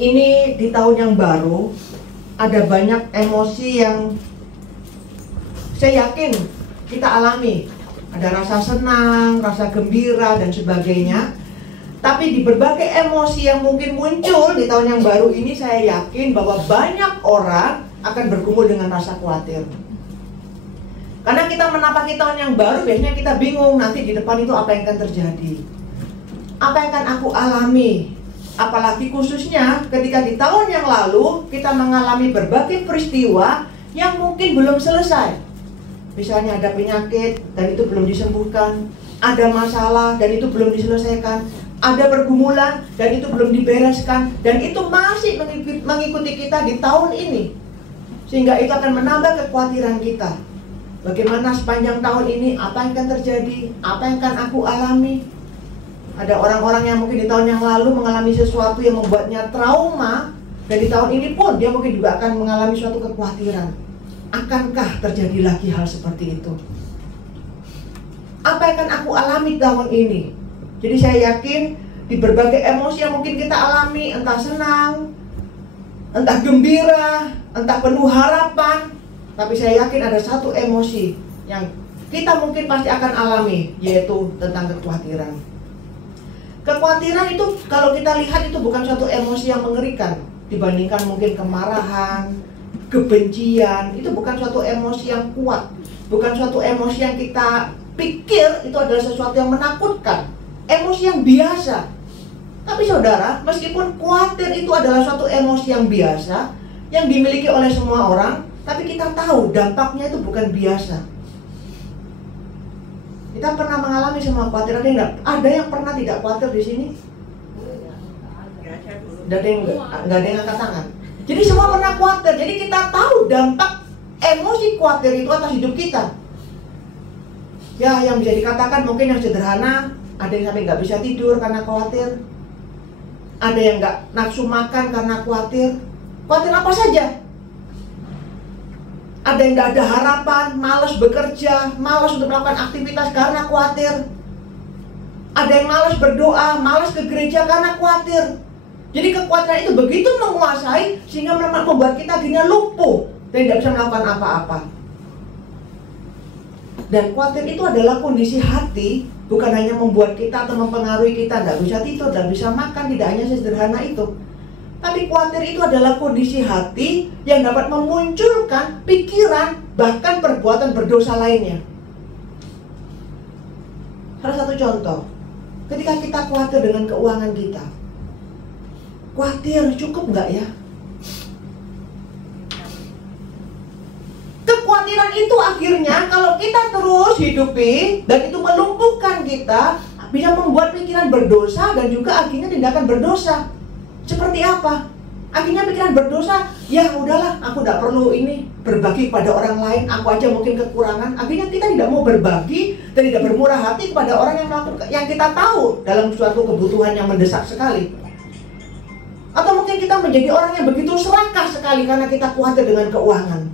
ini di tahun yang baru ada banyak emosi yang saya yakin kita alami. Ada rasa senang, rasa gembira dan sebagainya. Tapi di berbagai emosi yang mungkin muncul di tahun yang baru ini, saya yakin bahwa banyak orang akan bergumul dengan rasa khawatir. Karena kita menapaki tahun yang baru, biasanya kita bingung nanti di depan itu apa yang akan terjadi, apa yang akan aku alami. Apalagi khususnya ketika di tahun yang lalu kita mengalami berbagai peristiwa yang mungkin belum selesai. Misalnya ada penyakit dan itu belum disembuhkan, ada masalah dan itu belum diselesaikan, ada pergumulan dan itu belum dibereskan, dan itu masih mengikuti kita di tahun ini. Sehingga itu akan menambah kekhawatiran kita. Bagaimana sepanjang tahun ini, apa yang akan terjadi, apa yang akan aku alami. Ada orang-orang yang mungkin di tahun yang lalu mengalami sesuatu yang membuatnya trauma, dan di tahun ini pun dia mungkin juga akan mengalami suatu kekhawatiran. Akankah terjadi lagi hal seperti itu? Apa yang akan aku alami tahun ini? Jadi saya yakin di berbagai emosi yang mungkin kita alami, entah senang, entah gembira, entah penuh harapan, tapi saya yakin ada satu emosi yang kita mungkin pasti akan alami, yaitu tentang kekhawatiran. Kekhawatiran itu kalau kita lihat itu bukan suatu emosi yang mengerikan dibandingkan mungkin kemarahan, kebencian. Itu bukan suatu emosi yang kuat, bukan suatu emosi yang kita pikir itu adalah sesuatu yang menakutkan, emosi yang biasa. Tapi saudara, meskipun khawatir itu adalah suatu emosi yang biasa, yang dimiliki oleh semua orang, tapi kita tahu dampaknya itu bukan biasa. Kita pernah mengalami semua khawatir. Ada yang pernah tidak khawatir di sini? Nggak ada yang angkat tangan. Jadi semua pernah khawatir. Jadi kita tahu dampak emosi khawatir itu atas hidup kita. Ya, yang bisa dikatakan mungkin yang sederhana, ada yang sampai nggak bisa tidur karena khawatir. Ada yang nggak nafsu makan karena khawatir. Khawatir apa saja. Ada yang nggak ada harapan, malas bekerja, malas untuk melakukan aktivitas karena khawatir. Ada yang malas berdoa, malas ke gereja karena khawatir. Jadi kekhawatiran itu begitu menguasai sehingga membuat kita akhirnya lumpuh dan tidak bisa melakukan apa-apa. Dan khawatir itu adalah kondisi hati, bukan hanya membuat kita atau mempengaruhi kita tidak bisa tidur, tidak bisa makan, tidak hanya sederhana itu. Tapi khawatir itu adalah kondisi hati yang dapat memunculkan pikiran, bahkan perbuatan berdosa lainnya. Salah satu contoh, ketika kita khawatir dengan keuangan kita, khawatir cukup nggak ya? Kekhawatiran itu akhirnya kalau kita terus hidupi dan itu melumpuhkan kita, bisa membuat pikiran berdosa dan juga akhirnya tindakan berdosa. Seperti apa? Akhirnya pikiran berdosa, ya udahlah, aku tidak perlu ini berbagi pada orang lain, aku aja mungkin kekurangan. Akhirnya kita tidak mau berbagi dan tidak bermurah hati kepada orang yang kita tahu dalam suatu kebutuhan yang mendesak sekali. Atau mungkin kita menjadi orang yang begitu serakah sekali karena kita khawatir dengan keuangan.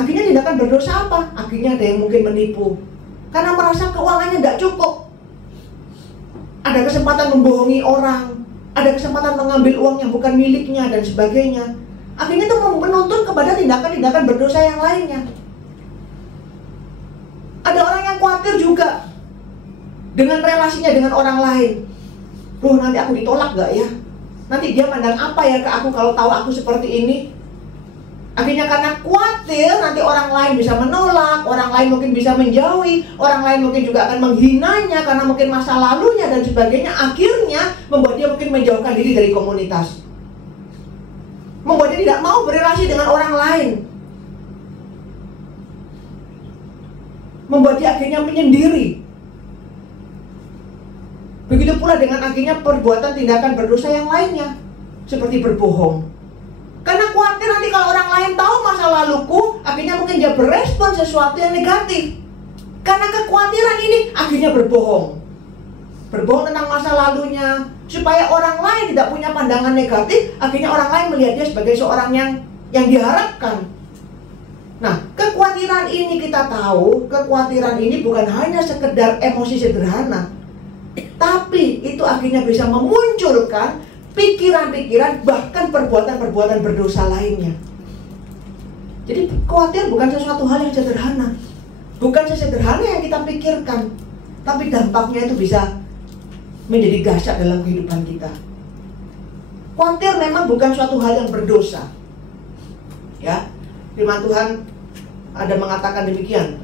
Akhirnya tindakan berdosa apa? Akhirnya ada yang mungkin menipu karena merasa keuangannya tidak cukup. Ada kesempatan membohongi orang, ada kesempatan mengambil uang yang bukan miliknya dan sebagainya. Akhirnya itu menuntun kepada tindakan-tindakan berdosa yang lainnya. Ada orang yang khawatir juga dengan relasinya dengan orang lain. Loh, nanti aku ditolak gak ya? Nanti dia pandang apa ya ke aku kalau tahu aku seperti ini? Akhirnya karena khawatir nanti orang lain bisa menolak, orang lain mungkin bisa menjauhi, orang lain mungkin juga akan menghinanya karena mungkin masa lalunya dan sebagainya. Akhirnya membuat dia mungkin menjauhkan diri dari komunitas, membuat dia tidak mau berrelasi dengan orang lain, membuat dia akhirnya menyendiri. Begitu pula dengan akhirnya perbuatan tindakan berdosa yang lainnya, seperti berbohong. Karena khawatir nanti kalau orang lain tahu masa laluku, akhirnya mungkin dia berespon sesuatu yang negatif. Karena kekhawatiran ini, akhirnya berbohong. Berbohong tentang masa lalunya, supaya orang lain tidak punya pandangan negatif. Akhirnya orang lain melihat dia sebagai seorang yang diharapkan. Nah, kekhawatiran ini kita tahu, kekhawatiran ini bukan hanya sekedar emosi sederhana, tapi itu akhirnya bisa memunculkan pikiran-pikiran, bahkan perbuatan-perbuatan berdosa lainnya. Jadi khawatir bukan sesuatu hal yang sederhana, bukan sesederhana yang kita pikirkan, tapi dampaknya itu bisa menjadi dahsyat dalam kehidupan kita. Khawatir memang bukan suatu hal yang berdosa. Ya, firman Tuhan ada mengatakan demikian.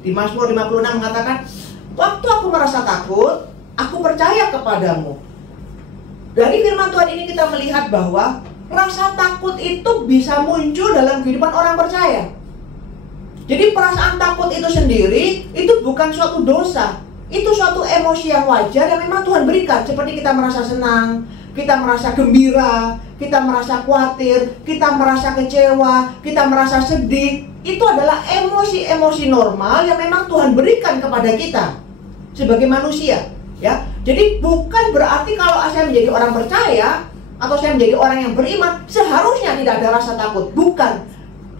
Di Mazmur 56 mengatakan, waktu aku merasa takut, aku percaya kepadamu. Dari firman Tuhan ini kita melihat bahwa rasa takut itu bisa muncul dalam kehidupan orang percaya. Jadi perasaan takut itu sendiri itu bukan suatu dosa. Itu suatu emosi yang wajar yang memang Tuhan berikan. Seperti kita merasa senang, kita merasa gembira, kita merasa khawatir, kita merasa kecewa, kita merasa sedih. Itu adalah emosi-emosi normal yang memang Tuhan berikan kepada kita sebagai manusia, ya. Jadi bukan berarti kalau saya menjadi orang percaya atau saya menjadi orang yang beriman seharusnya tidak ada rasa takut. Bukan.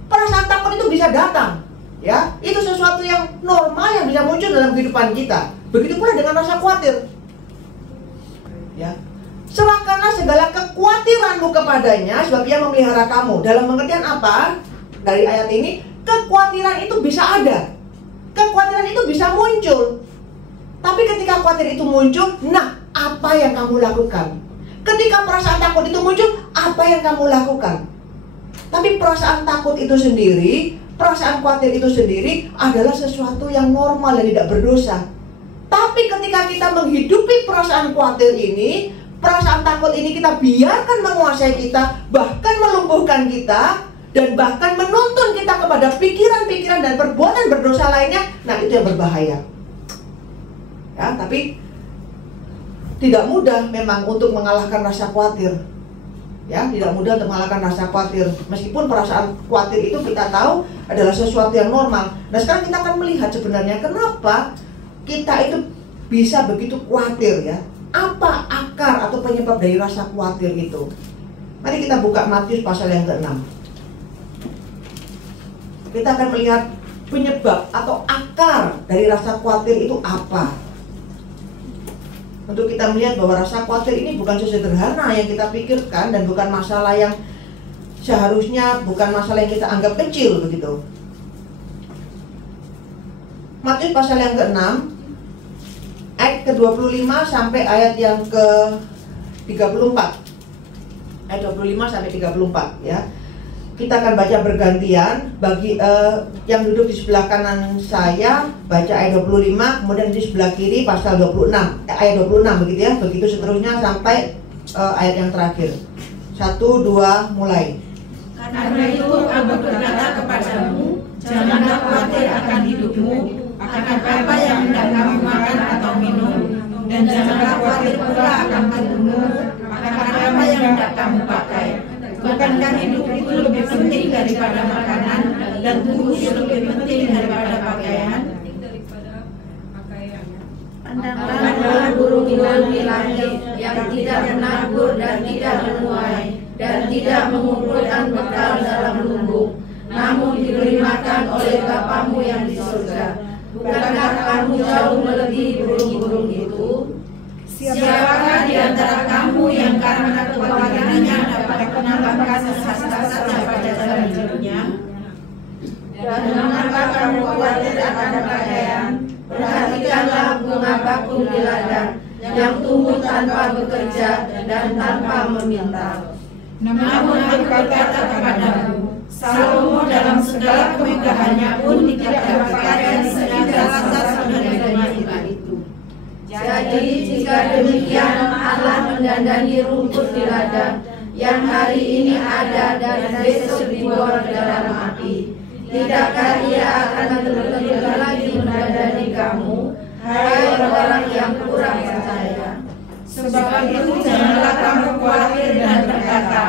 Perasaan takut itu bisa datang, ya. Itu sesuatu yang normal yang bisa muncul dalam kehidupan kita. Begitu pula dengan rasa khawatir, ya. Serahkanlah segala kekhawatiranmu kepadanya, sebab Ia memelihara kamu. Dalam pengertian apa? Dari ayat ini, kekhawatiran itu bisa ada, kekhawatiran itu bisa muncul. Tapi ketika khawatir itu muncul, nah apa yang kamu lakukan? Ketika perasaan takut itu muncul, apa yang kamu lakukan? Tapi perasaan takut itu sendiri, perasaan khawatir itu sendiri adalah sesuatu yang normal dan tidak berdosa. Tapi ketika kita menghidupi perasaan khawatir ini, perasaan takut ini kita biarkan menguasai kita, bahkan melumpuhkan kita, dan bahkan menuntun kita kepada pikiran-pikiran dan perbuatan berdosa lainnya, nah itu yang berbahaya. Ya, tapi tidak mudah memang untuk mengalahkan rasa khawatir. Ya, tidak mudah untuk mengalahkan rasa khawatir. Meskipun perasaan khawatir itu kita tahu adalah sesuatu yang normal. Nah, sekarang kita akan melihat sebenarnya kenapa kita itu bisa begitu khawatir, ya. Apa akar atau penyebab dari rasa khawatir itu? Mari kita buka Matius pasal yang ke-6. Kita akan melihat penyebab atau akar dari rasa khawatir itu apa. Untuk kita melihat bahwa rasa khawatir ini bukan sesederhana yang kita pikirkan, dan bukan masalah yang seharusnya bukan masalah yang kita anggap kecil begitu. Matius pasal yang ke-6 ayat ke-25 sampai ayat yang ke-34. Ayat 25 sampai 34, ya. Kita akan baca bergantian. Bagi yang duduk di sebelah kanan saya baca ayat 25, kemudian di sebelah kiri pasal 26, ayat 26 begitu, ya. Begitu seterusnya sampai ayat yang terakhir. 1, 2, mulai. Karena itu aku berkata kepadamu, janganlah khawatir akan hidupmu, akan apa yang hendak kamu makan atau minum, dan janganlah khawatir pula akan tubuhmu, akan apa yang hendak kamu pakai. Bukankah hidup itu lebih penting daripada makanan, dan tubuh itu lebih penting daripada pakaian? Pandanglah burung-burung di langit yang tidak menabur dan tidak menuai, dan tidak mengumpulkan bekal dalam lumbung, namun diberi makan oleh Bapamu yang di surga. Bukankah kamu jauh melebihi burung-burung itu? Siapakah di antara kamu yang karena kekhawatirannya dapat menambahkan sehasta saja pada jalan hidupnya? Dan mengapa kamu khawatir akan pakaian? Perhatikanlah bunga bakung di ladang, yang tumbuh tanpa bekerja dan tanpa meminta. Namun aku berkata kepadamu, Salomo dalam segala kemegahannya pun tidak berpakaian seindah sebagaimana itu. Jadi jika demikian Allah mendandani rumput di ladang, yang hari ini ada dan besok dibuang ke dalam api, tidakkah Ia akan lebih lagi mendandani kamu, hai orang yang kurang percaya? Sebab itu janganlah kamu khawatir dan berkata,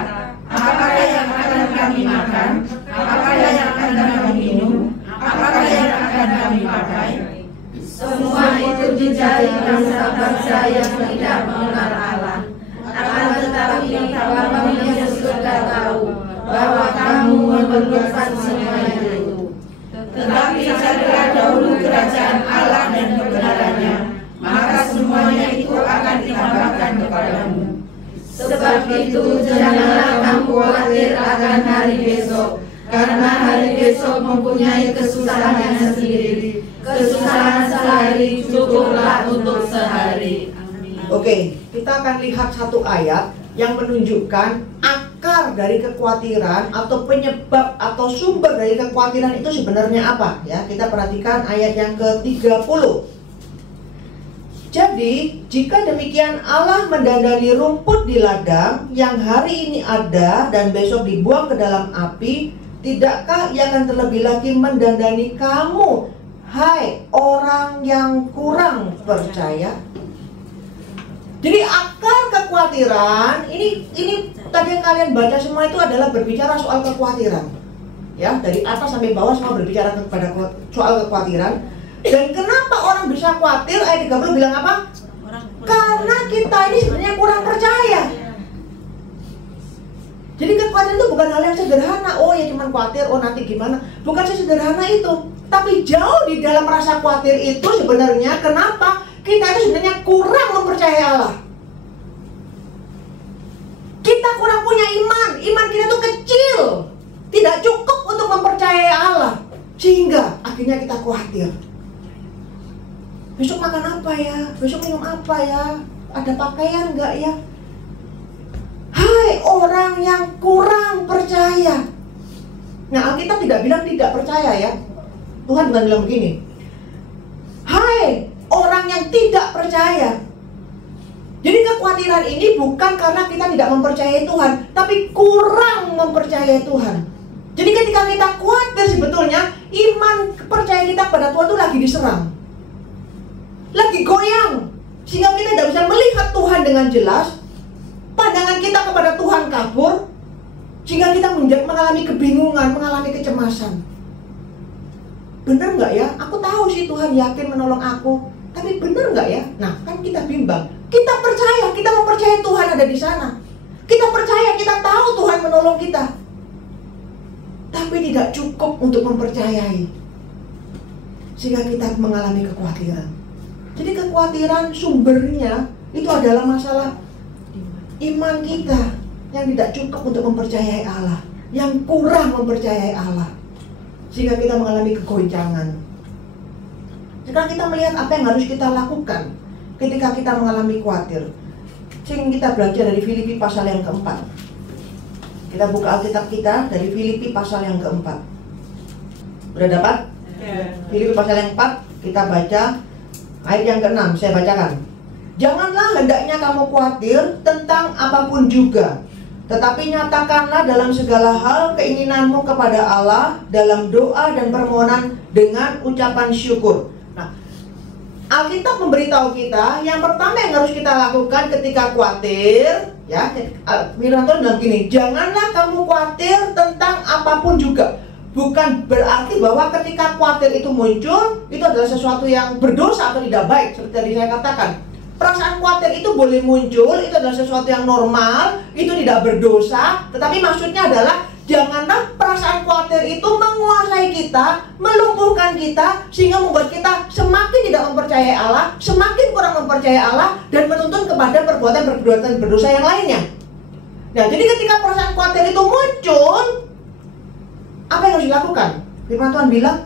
apakah yang akan kami makan, apakah yang akan kami minum, apakah yang akan kami pakai? Semua itu dicari bangsa-bangsa yang tidak mengenal Allah. Akan tetapi Bapa yang di surga tahu bahwa kamu memerlukan semua itu. Tetapi carilah dahulu kerajaan Allah dan kebenarannya, maka semuanya itu akan ditambahkan kepadamu. Sebab itu janganlah kamu khawatir akan hari besok, karena hari besok mempunyai kesusahannya sendiri. Kesusahan sehari cukuplah untuk sehari. Oke, kita akan lihat satu ayat yang menunjukkan akar dari kekhawatiran atau penyebab atau sumber dari kekhawatiran itu sebenarnya apa ya. Kita perhatikan ayat yang ke-30. Jadi, jika demikian Allah mendandani rumput di ladang yang hari ini ada dan besok dibuang ke dalam api, tidakkah Ia akan terlebih lagi mendandani kamu, hai orang yang kurang percaya? Jadi akar kekhawatiran ini tadi yang kalian baca semua itu adalah berbicara soal kekhawatiran. Ya, dari atas sampai bawah semua berbicara kepada soal kekhawatiran. Dan kenapa orang bisa khawatir? Ayat 30 bilang apa? Karena kita ini sebenarnya kurang percaya. Jadi kekhawatiran itu bukan hal yang sederhana. Oh ya cuma khawatir, oh nanti gimana. Bukan sesederhana itu. Tapi jauh di dalam rasa khawatir itu sebenarnya kenapa? Kita itu sebenarnya kurang mempercayai Allah. Kita kurang punya iman. Iman kita itu kecil, tidak cukup untuk mempercayai Allah. Sehingga akhirnya kita khawatir. Besok makan apa ya? Besok minum apa ya? Ada pakaian enggak ya? Hai orang yang kurang percaya. Nah, Alkitab tidak bilang tidak percaya ya. Tuhan bukan bilang begini. Hai orang yang tidak percaya. Jadi kekhawatiran ini bukan karena kita tidak mempercayai Tuhan, tapi kurang mempercayai Tuhan. Jadi ketika kita khawatir sebetulnya iman percaya kita pada Tuhan itu lagi diserang, lagi goyang, sehingga kita tidak bisa melihat Tuhan dengan jelas. Pandangan kita kepada Tuhan kabur, sehingga kita mengalami kebingungan, mengalami kecemasan. Benar nggak ya? Aku tahu sih Tuhan yakin menolong aku, tapi benar nggak ya? Nah, kan kita bimbang. Kita percaya, kita mempercayai Tuhan ada di sana. Kita percaya, kita tahu Tuhan menolong kita. Tapi tidak cukup untuk mempercayai, sehingga kita mengalami kekhawatiran. Jadi kekhawatiran sumbernya itu adalah masalah iman kita yang tidak cukup untuk mempercayai Allah, yang kurang mempercayai Allah, sehingga kita mengalami kegoncangan. Sekarang kita melihat apa yang harus kita lakukan ketika kita mengalami khawatir. Sehingga kita belajar dari Filipi pasal yang keempat. Kita buka Alkitab kita dari Filipi pasal yang keempat. Sudah dapat? Filipi pasal yang 4, kita baca ayat yang ke-6, saya bacakan. Janganlah hendaknya kamu khawatir tentang apapun juga, tetapi nyatakanlah dalam segala hal keinginanmu kepada Allah dalam doa dan permohonan dengan ucapan syukur. Nah, Alkitab memberitahu kita yang pertama yang harus kita lakukan ketika khawatir, ya, firman Tuhan bilang gini, janganlah kamu khawatir tentang apapun juga. Bukan berarti bahwa ketika khawatir itu muncul, itu adalah sesuatu yang berdosa atau tidak baik. Seperti tadi saya katakan, perasaan khawatir itu boleh muncul, itu adalah sesuatu yang normal, itu tidak berdosa. Tetapi maksudnya adalah janganlah perasaan khawatir itu menguasai kita, melumpuhkan kita, sehingga membuat kita semakin tidak mempercayai Allah, semakin kurang mempercayai Allah, dan menuntun kepada perbuatan-perbuatan berdosa yang lainnya. Nah, jadi ketika perasaan khawatir itu muncul, apa yang harus dilakukan? Firman Tuhan bilang,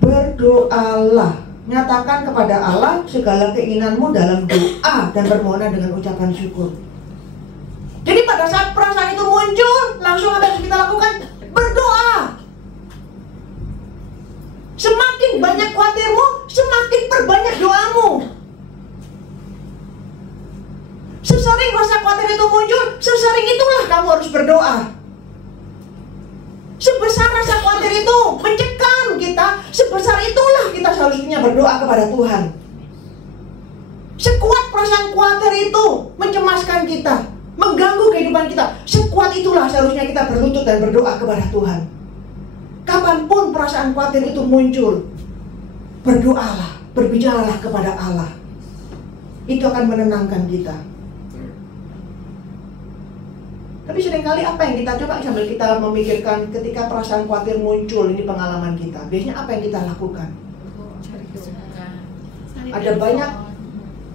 berdoalah, nyatakan kepada Allah segala keinginanmu dalam doa dan permohonan dengan ucapan syukur. Jadi pada saat perasaan itu muncul, langsung apa yang harus kita lakukan? Berdoa. Semakin banyak khawatirmu, semakin perbanyak doamu. Sesering rasa khawatir itu muncul, sesering itulah kamu harus berdoa. Sebesar rasa khawatir itu mencekam kita, sebesar itulah kita seharusnya berdoa kepada Tuhan. Sekuat perasaan khawatir itu mencemaskan kita, mengganggu kehidupan kita, sekuat itulah seharusnya kita berlutut dan berdoa kepada Tuhan. Kapanpun perasaan khawatir itu muncul, berdoalah, berbicaralah kepada Allah. Itu akan menenangkan kita. Tapi seringkali apa yang kita coba sambil kita memikirkan ketika perasaan khawatir muncul, ini pengalaman kita. Biasanya apa yang kita lakukan? Ada banyak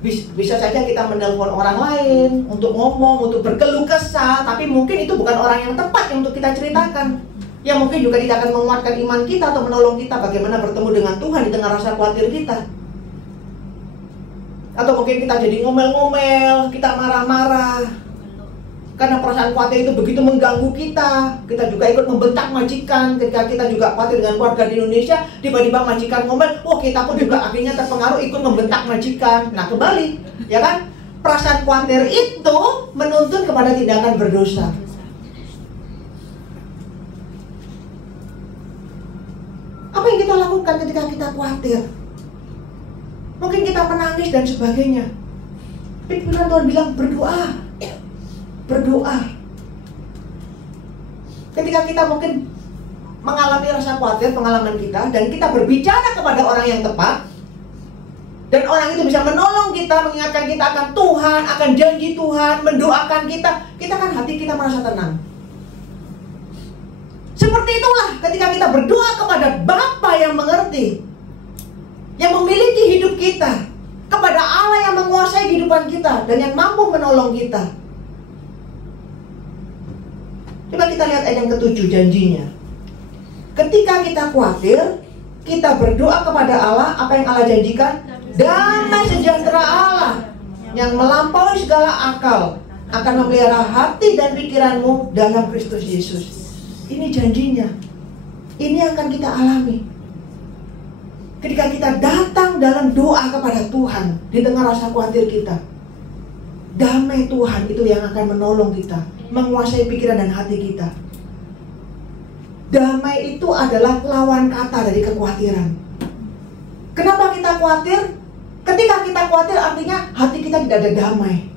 Bisa saja kita menelpon orang lain untuk ngomong, untuk berkeluh kesah, tapi mungkin itu bukan orang yang tepat untuk kita ceritakan. Yang mungkin juga tidak akan menguatkan iman kita atau menolong kita bagaimana bertemu dengan Tuhan di tengah rasa khawatir kita. Atau mungkin kita jadi ngomel-ngomel, kita marah-marah karena perasaan khawatir itu begitu mengganggu kita. Kita juga ikut membentak majikan ketika kita juga khawatir dengan keluarga di Indonesia. Tiba-tiba majikan ngomel, kita pun juga akhirnya terpengaruh ikut membentak majikan. Nah kembali, ya kan? Perasaan khawatir itu menuntun kepada tindakan berdosa. Apa yang kita lakukan ketika kita khawatir? Mungkin kita menangis dan sebagainya. Firman Tuhan bilang berdoa. Berdoa. Ketika kita mungkin mengalami rasa khawatir, pengalaman kita, dan kita berbicara kepada orang yang tepat, dan orang itu bisa menolong kita, mengingatkan kita akan Tuhan, akan janji Tuhan, mendoakan kita kan hati kita merasa tenang. Seperti itulah ketika kita berdoa kepada Bapa yang mengerti, yang memiliki hidup kita, kepada Allah yang menguasai kehidupan kita dan yang mampu menolong kita. Coba kita lihat ayat yang ke-7 janjinya. Ketika kita khawatir, kita berdoa kepada Allah, apa yang Allah janjikan? Damai sejahtera Allah yang melampaui segala akal akan memelihara hati dan pikiranmu dalam Kristus Yesus. Ini janjinya. Ini akan kita alami ketika kita datang dalam doa kepada Tuhan di tengah rasa khawatir kita. Damai Tuhan itu yang akan menolong kita, menguasai pikiran dan hati kita. Damai itu adalah lawan kata dari kekhawatiran. Kenapa kita khawatir? Ketika kita khawatir artinya hati kita tidak ada damai.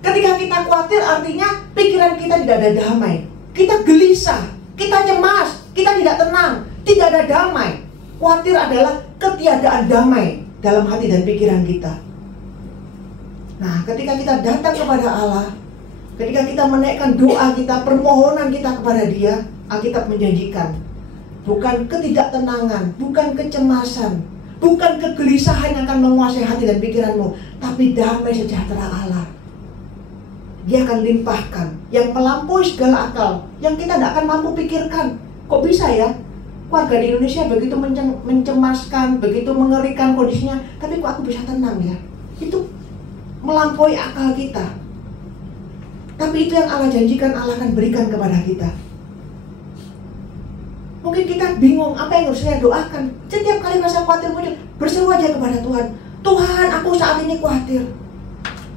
Ketika kita khawatir artinya pikiran kita tidak ada damai. Kita gelisah, kita cemas, kita tidak tenang, tidak ada damai. Khawatir adalah ketiadaan damai dalam hati dan pikiran kita. Nah, ketika kita datang kepada Allah, ketika kita menaikkan doa kita, permohonan kita kepada Dia, Alkitab menjanjikan bukan ketidaktenangan, bukan kecemasan, bukan kegelisahan yang akan menguasai hati dan pikiranmu, tapi damai sejahtera Allah. Dia akan limpahkan yang melampaui segala akal, yang kita tidak akan mampu pikirkan. Kok bisa ya? Warga di Indonesia begitu mencemaskan, begitu mengerikan kondisinya, tapi kok aku bisa tenang ya? Itu melampaui akal kita. Tapi itu yang Allah janjikan, Allah akan berikan kepada kita. Mungkin kita bingung apa yang harus saya doakan. Setiap kali rasa khawatir muncul, berseru aja kepada Tuhan. Tuhan, aku saat ini khawatir.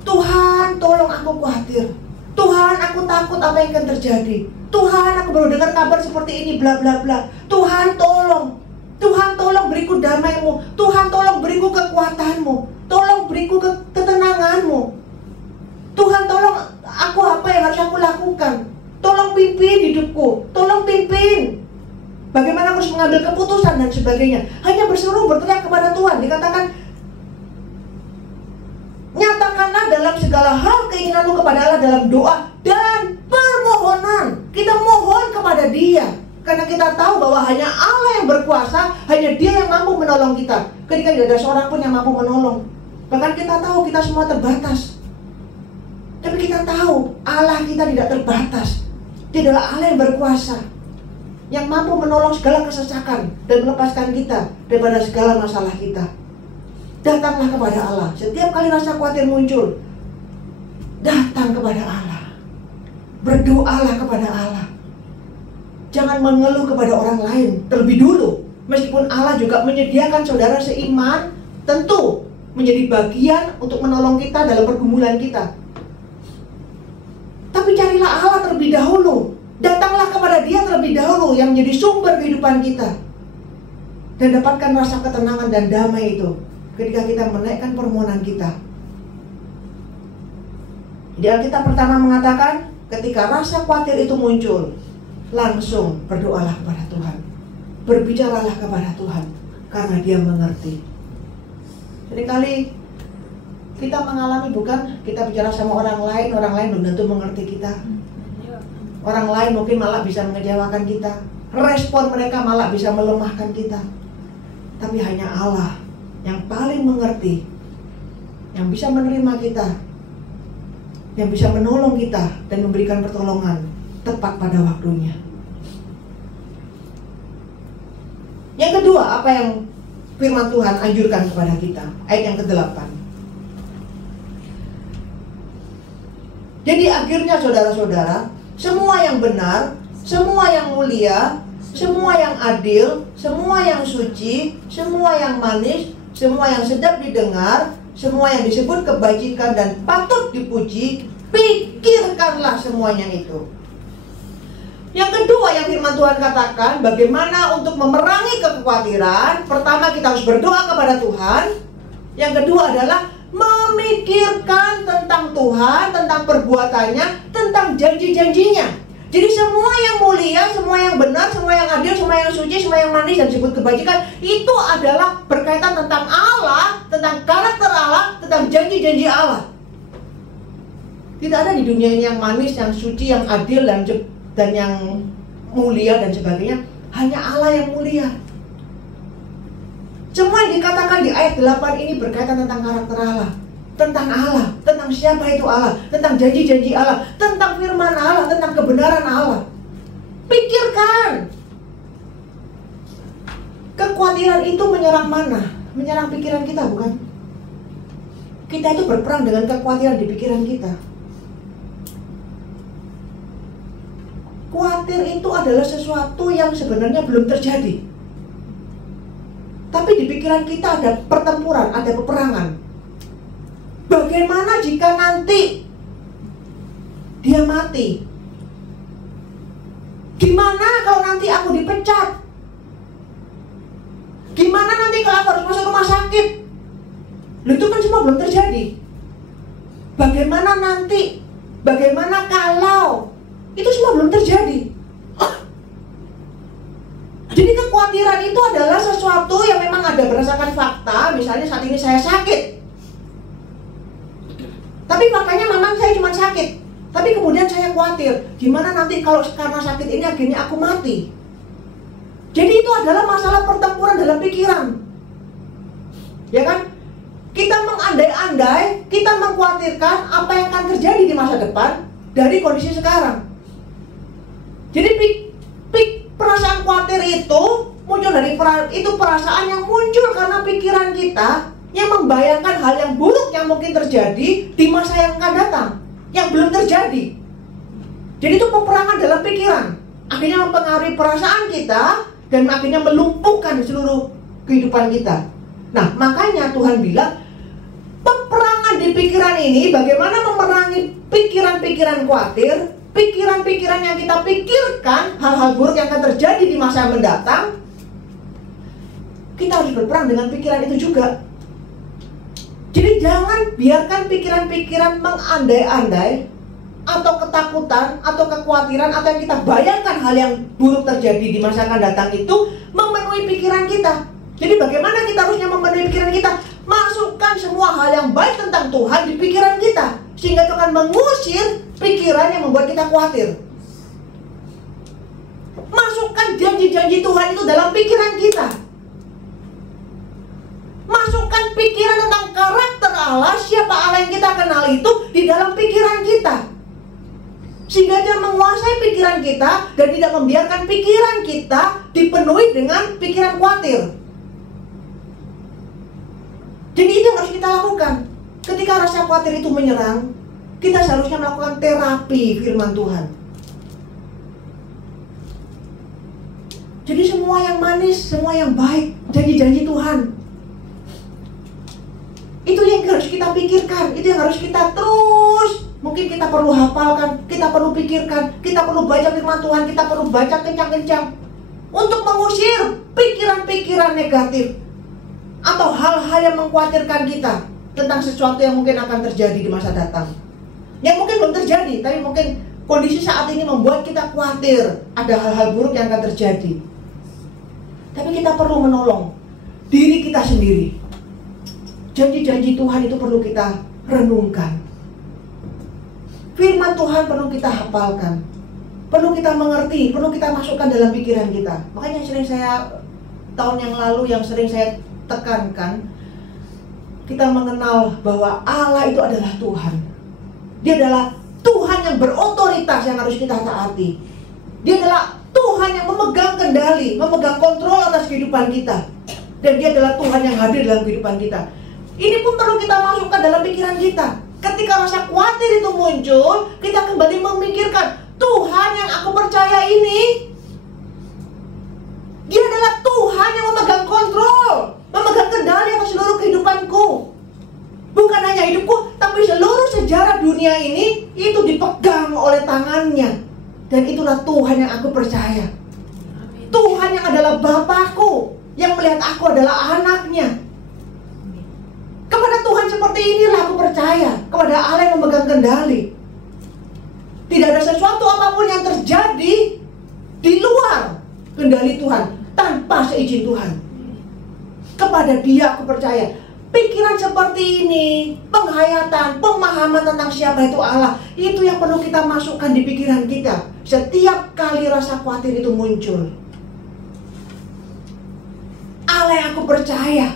Tuhan, tolong aku khawatir. Tuhan, aku takut apa yang akan terjadi. Tuhan, aku baru dengar kabar seperti ini, bla bla bla. Tuhan, tolong. Tuhan, tolong beriku damai-Mu. Tuhan, tolong beriku kekuatan-Mu. Tolong beriku ketenangan-Mu. Tuhan, tolong aku apa yang harus aku lakukan. Tolong pimpin hidupku. Tolong pimpin bagaimana aku harus mengambil keputusan dan sebagainya. Hanya berseru, berteriak kepada Tuhan. Dikatakan, nyatakanlah dalam segala hal keinginanmu kepada Allah dalam doa dan permohonan. Kita mohon kepada Dia, karena kita tahu bahwa hanya Allah yang berkuasa, hanya Dia yang mampu menolong kita. Ketika tidak ada seorang pun yang mampu menolong. Bahkan kita tahu kita semua terbatas. Tapi kita tahu Allah kita tidak terbatas. Dia adalah Allah yang berkuasa, yang mampu menolong segala kesesakan dan melepaskan kita daripada segala masalah kita. Datanglah kepada Allah. Setiap kali rasa khawatir muncul, datang kepada Allah. Berdoalah kepada Allah. Jangan mengeluh kepada orang lain terlebih dulu. Meskipun Allah juga menyediakan saudara seiman, tentu menjadi bagian untuk menolong kita dalam pergumulan kita. Tapi carilah Allah terlebih dahulu. Datanglah kepada Dia terlebih dahulu, yang menjadi sumber kehidupan kita. Dan dapatkan rasa ketenangan dan damai itu ketika kita menaikkan permohonan kita. Di Alkitab pertama mengatakan, ketika rasa khawatir itu muncul, langsung berdoalah kepada Tuhan. Berbicaralah kepada Tuhan, karena Dia mengerti. Seringkali kita mengalami, bukan kita bicara sama orang lain belum tentu mengerti kita. Orang lain mungkin malah bisa mengecewakan kita. Respon mereka malah bisa melemahkan kita. Tapi hanya Allah yang paling mengerti yang bisa menerima kita, yang bisa menolong kita dan memberikan pertolongan tepat pada waktunya. Yang kedua, apa yang firman Tuhan anjurkan kepada kita? Ayat yang ke-8. Jadi akhirnya saudara-saudara, semua yang benar, semua yang mulia, semua yang adil, semua yang suci, semua yang manis, semua yang sedap didengar, semua yang disebut kebajikan dan patut dipuji, pikirkanlah semuanya itu. Yang kedua yang firman Tuhan katakan, bagaimana untuk memerangi kekhawatiran. Pertama, kita harus berdoa kepada Tuhan. Yang kedua adalah memikirkan tentang Tuhan, tentang perbuatannya, tentang janji-janjinya. Jadi semua yang mulia, semua yang benar, semua yang adil, semua yang suci, semua yang manis dan disebut kebajikan, itu adalah berkaitan tentang Allah, tentang karakter Allah, tentang janji-janji Allah. Tidak ada di dunia ini yang manis, yang suci, yang adil, dan yang mulia dan sebagainya. Hanya Allah yang mulia. Semua yang dikatakan di ayat 8 ini berkaitan tentang karakter Allah, tentang Allah, tentang siapa itu Allah, tentang janji-janji Allah, tentang firman Allah, tentang kebenaran Allah. Pikirkan. Kekhawatiran itu menyerang mana? Menyerang pikiran kita, bukan? Kita itu berperang dengan kekhawatiran di pikiran kita. Khawatir itu adalah sesuatu yang sebenarnya belum terjadi, tapi di pikiran kita ada pertempuran, ada peperangan. Bagaimana jika nanti dia mati? Gimana kalau nanti aku dipecat? Gimana nanti kalau aku harus masuk rumah sakit? Itu kan semua belum terjadi. Bagaimana nanti? Bagaimana kalau? Itu semua belum terjadi. Jadi kekhawatiran itu adalah sesuatu yang memang ada berdasarkan fakta. Misalnya saat ini saya sakit, tapi faktanya memang saya cuma sakit, tapi kemudian saya khawatir, gimana nanti kalau karena sakit ini akhirnya aku mati. Jadi itu adalah masalah pertempuran dalam pikiran, ya kan? Kita mengandai-andai, kita mengkhawatirkan apa yang akan terjadi di masa depan dari kondisi sekarang. Jadi perasaan khawatir itu muncul dari perasaan yang muncul karena pikiran kita yang membayangkan hal yang buruk yang mungkin terjadi di masa yang akan datang, yang belum terjadi. Jadi itu peperangan dalam pikiran, akhirnya mempengaruhi perasaan kita dan akhirnya melumpuhkan seluruh kehidupan kita. Nah, makanya Tuhan bilang, peperangan di pikiran ini, bagaimana memerangi pikiran-pikiran khawatir, pikiran-pikiran yang kita pikirkan, hal-hal buruk yang akan terjadi di masa yang mendatang. Kita harus berperang dengan pikiran itu juga. Jadi jangan biarkan pikiran-pikiran mengandai-andai, atau ketakutan, atau kekhawatiran, atau yang kita bayangkan hal yang buruk terjadi di masa yang akan datang itu memenuhi pikiran kita. Jadi bagaimana kita harusnya memenuhi pikiran kita? Masukkan semua hal yang baik tentang Tuhan di pikiran kita, sehingga itu akan mengusir pikiran yang membuat kita khawatir. Masukkan janji-janji Tuhan itu dalam pikiran kita. Masukkan pikiran tentang karakter Allah, siapa Allah yang kita kenal itu di dalam pikiran kita, sehingga dia menguasai pikiran kita dan tidak membiarkan pikiran kita dipenuhi dengan pikiran khawatir. Jadi itu yang harus kita lakukan. Ketika rasa khawatir itu menyerang, kita seharusnya melakukan terapi firman Tuhan. Jadi semua yang manis, semua yang baik, janji-janji Tuhan, itu yang harus kita pikirkan, itu yang harus kita terus. Mungkin kita perlu hafalkan, kita perlu pikirkan, kita perlu baca firman Tuhan, kita perlu baca kencang-kencang untuk mengusir pikiran-pikiran negatif atau hal-hal yang mengkhawatirkan kita tentang sesuatu yang mungkin akan terjadi di masa datang. Yang mungkin belum terjadi, tapi mungkin kondisi saat ini membuat kita khawatir ada hal-hal buruk yang akan terjadi. Tapi kita perlu menolong diri kita sendiri. Janji-janji Tuhan itu perlu kita renungkan. Firman Tuhan perlu kita hafalkan, perlu kita mengerti, perlu kita masukkan dalam pikiran kita. Makanya sering saya, tahun yang lalu yang sering saya tekankan, kita mengenal bahwa Allah itu adalah Tuhan. Dia adalah Tuhan yang berotoritas yang harus kita taati. Dia adalah Tuhan yang memegang kendali, memegang kontrol atas kehidupan kita. Dan dia adalah Tuhan yang hadir dalam kehidupan kita. Ini pun perlu kita masukkan dalam pikiran kita. Ketika rasa khawatir itu muncul, kita kembali memikirkan, Tuhan yang aku percaya ini, Dia adalah Tuhan yang memegang kontrol, memegang kendali atas seluruh kehidupanku. Bukan hanya hidupku, tapi seluruh sejarah dunia ini itu dipegang oleh tangannya. Dan itulah Tuhan yang aku percaya. Tuhan yang adalah Bapakku, yang melihat aku adalah anaknya. Kepada Tuhan seperti inilah aku percaya, kepada Allah yang memegang kendali. Tidak ada sesuatu apapun yang terjadi di luar kendali Tuhan tanpa seizin Tuhan. Kepada Dia aku percaya. Pikiran seperti ini, penghayatan, pemahaman tentang siapa itu Allah, itu yang perlu kita masukkan di pikiran kita setiap kali rasa khawatir itu muncul. Allah yang aku percaya,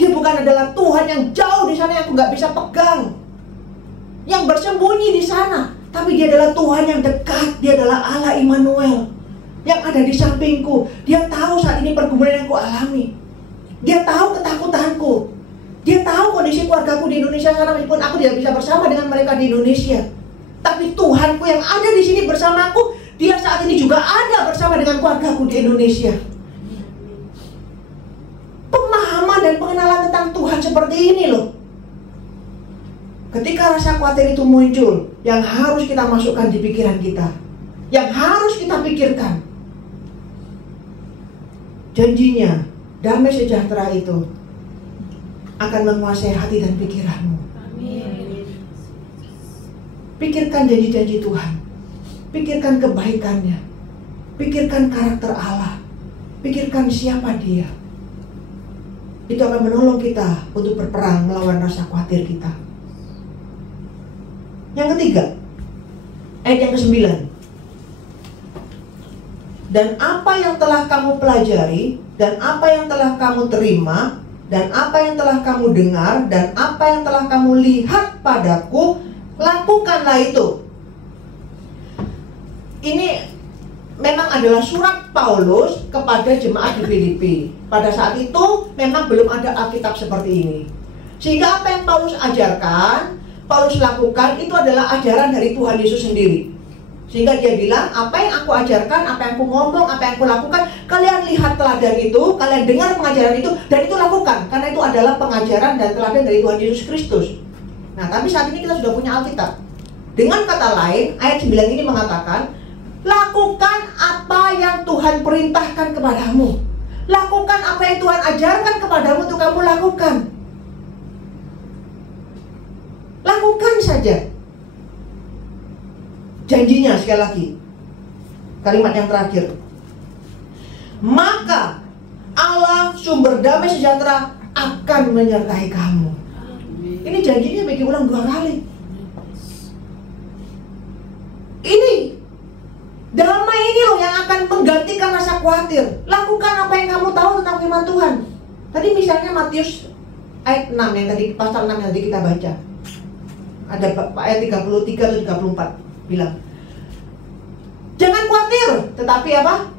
Dia bukan adalah Tuhan yang jauh di sana yang aku gak bisa pegang, yang bersembunyi di sana, tapi Dia adalah Tuhan yang dekat. Dia adalah Allah Immanuel yang ada di sampingku. Dia tahu saat ini pergumulan yang aku alami. Dia tahu ketakutanku. Dia tahu kondisi keluargaku di Indonesia sana, meskipun aku tidak bisa bersama dengan mereka di Indonesia. Tapi Tuhanku yang ada di sini bersamaku, Dia saat ini juga ada bersama dengan keluargaku di Indonesia. Pemahaman dan pengenalan tentang Tuhan seperti ini loh. Ketika rasa khawatir itu muncul, yang harus kita masukkan di pikiran kita, yang harus kita pikirkan, janjinya damai sejahtera itu akan menguasai hati dan pikiranmu. Amin. Pikirkan janji-janji Tuhan, pikirkan kebaikannya, pikirkan karakter Allah, pikirkan siapa Dia. Itu akan menolong kita untuk berperang melawan rasa khawatir kita. Yang ketiga, ayat yang ke-9. Dan apa yang telah kamu pelajari, dan apa yang telah kamu terima, dan apa yang telah kamu dengar, dan apa yang telah kamu lihat padaku, lakukanlah itu. Ini memang adalah surat Paulus kepada jemaat di Filipi. Pada saat itu memang belum ada Alkitab seperti ini. Sehingga apa yang Paulus ajarkan, Paulus lakukan, itu adalah ajaran dari Tuhan Yesus sendiri. Sehingga dia bilang, apa yang aku ajarkan, apa yang aku ngomong, apa yang aku lakukan, kalian lihat teladan itu, kalian dengar pengajaran itu, dan itu lakukan. Karena itu adalah pengajaran dan teladan dari Tuhan Yesus Kristus. Nah, tapi saat ini kita sudah punya Alkitab. Dengan kata lain, ayat 9 ini mengatakan, lakukan apa yang Tuhan perintahkan kepadamu. Lakukan apa yang Tuhan ajarkan kepadamu untuk kamu lakukan. Lakukan saja. Janjinya sekali lagi, kalimat yang terakhir, maka Allah sumber damai sejahtera akan menyertai kamu. Ini janjinya bagi ulang 2 kali. Ini damai ini loh yang akan menggantikan rasa khawatir. Lakukan apa yang kamu tahu tentang firman Tuhan. Tadi misalnya Matius ayat 6 yang tadi, pasal 6 yang tadi kita baca. Ada ayat 33 atau 34 bilang, jangan khawatir, tetapi apa?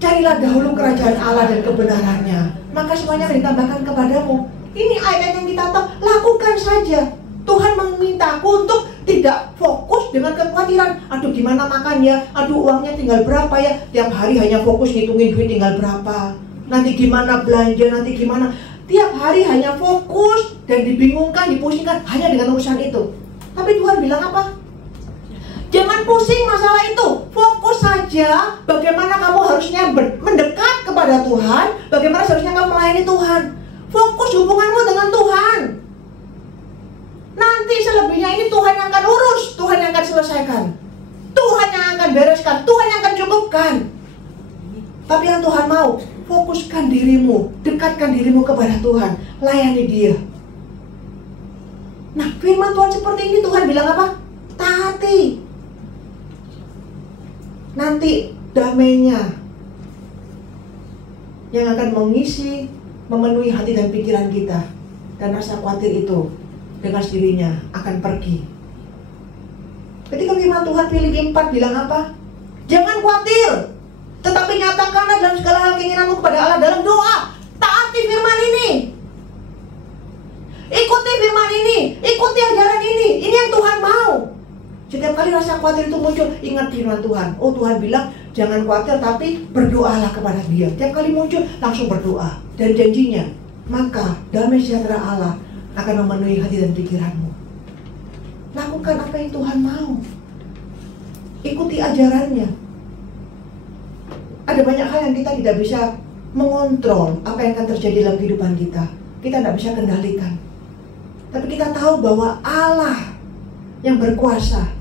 Carilah dahulu kerajaan Allah dan kebenarannya, maka semuanya akan ditambahkan kepadamu. Ini ayat yang kita tahu, lakukan saja. Tuhan memintaku untuk tidak fokus dengan kekhawatiran. Aduh gimana makannya, aduh uangnya tinggal berapa ya. Tiap hari hanya fokus ngitungin duit tinggal berapa. Nanti gimana belanja, nanti gimana. Tiap hari hanya fokus dan dibingungkan, dipusingkan hanya dengan urusan itu. Tapi Tuhan bilang apa? Jangan pusing masalah itu. Fokus saja bagaimana kamu harusnya mendekat kepada Tuhan, bagaimana seharusnya kamu melayani Tuhan. Fokus hubunganmu dengan Tuhan. Nanti selebihnya ini Tuhan yang akan urus, Tuhan yang akan selesaikan, Tuhan yang akan bereskan, Tuhan yang akan cukupkan. Tapi yang Tuhan mau, fokuskan dirimu, dekatkan dirimu kepada Tuhan, layani Dia. Nah, firman Tuhan seperti ini, Tuhan bilang apa? Taati. Nanti damainya yang akan mengisi, memenuhi hati dan pikiran kita. dan rasa khawatir itu dengan sendirinya akan pergi. Ketika firman Tuhan Filipi 4 bilang apa? Jangan khawatir, tetapi nyatakanlah dalam segala hal keinginanmu kepada Allah dalam doa. Taati firman ini, ikuti firman ini, ikuti ajaran ini yang Tuhan mau. Setiap kali rasa khawatir itu muncul, ingat firman Tuhan. Oh, Tuhan bilang jangan khawatir, tapi berdoalah kepada Dia. Setiap kali muncul, langsung berdoa. Dan janjinya, maka damai sejahtera Allah akan memenuhi hati dan pikiranmu. Lakukan apa yang Tuhan mau, ikuti ajarannya. Ada banyak hal yang kita tidak bisa mengontrol apa yang akan terjadi dalam kehidupan kita. Kita tidak bisa kendalikan. Tapi kita tahu bahwa Allah yang berkuasa,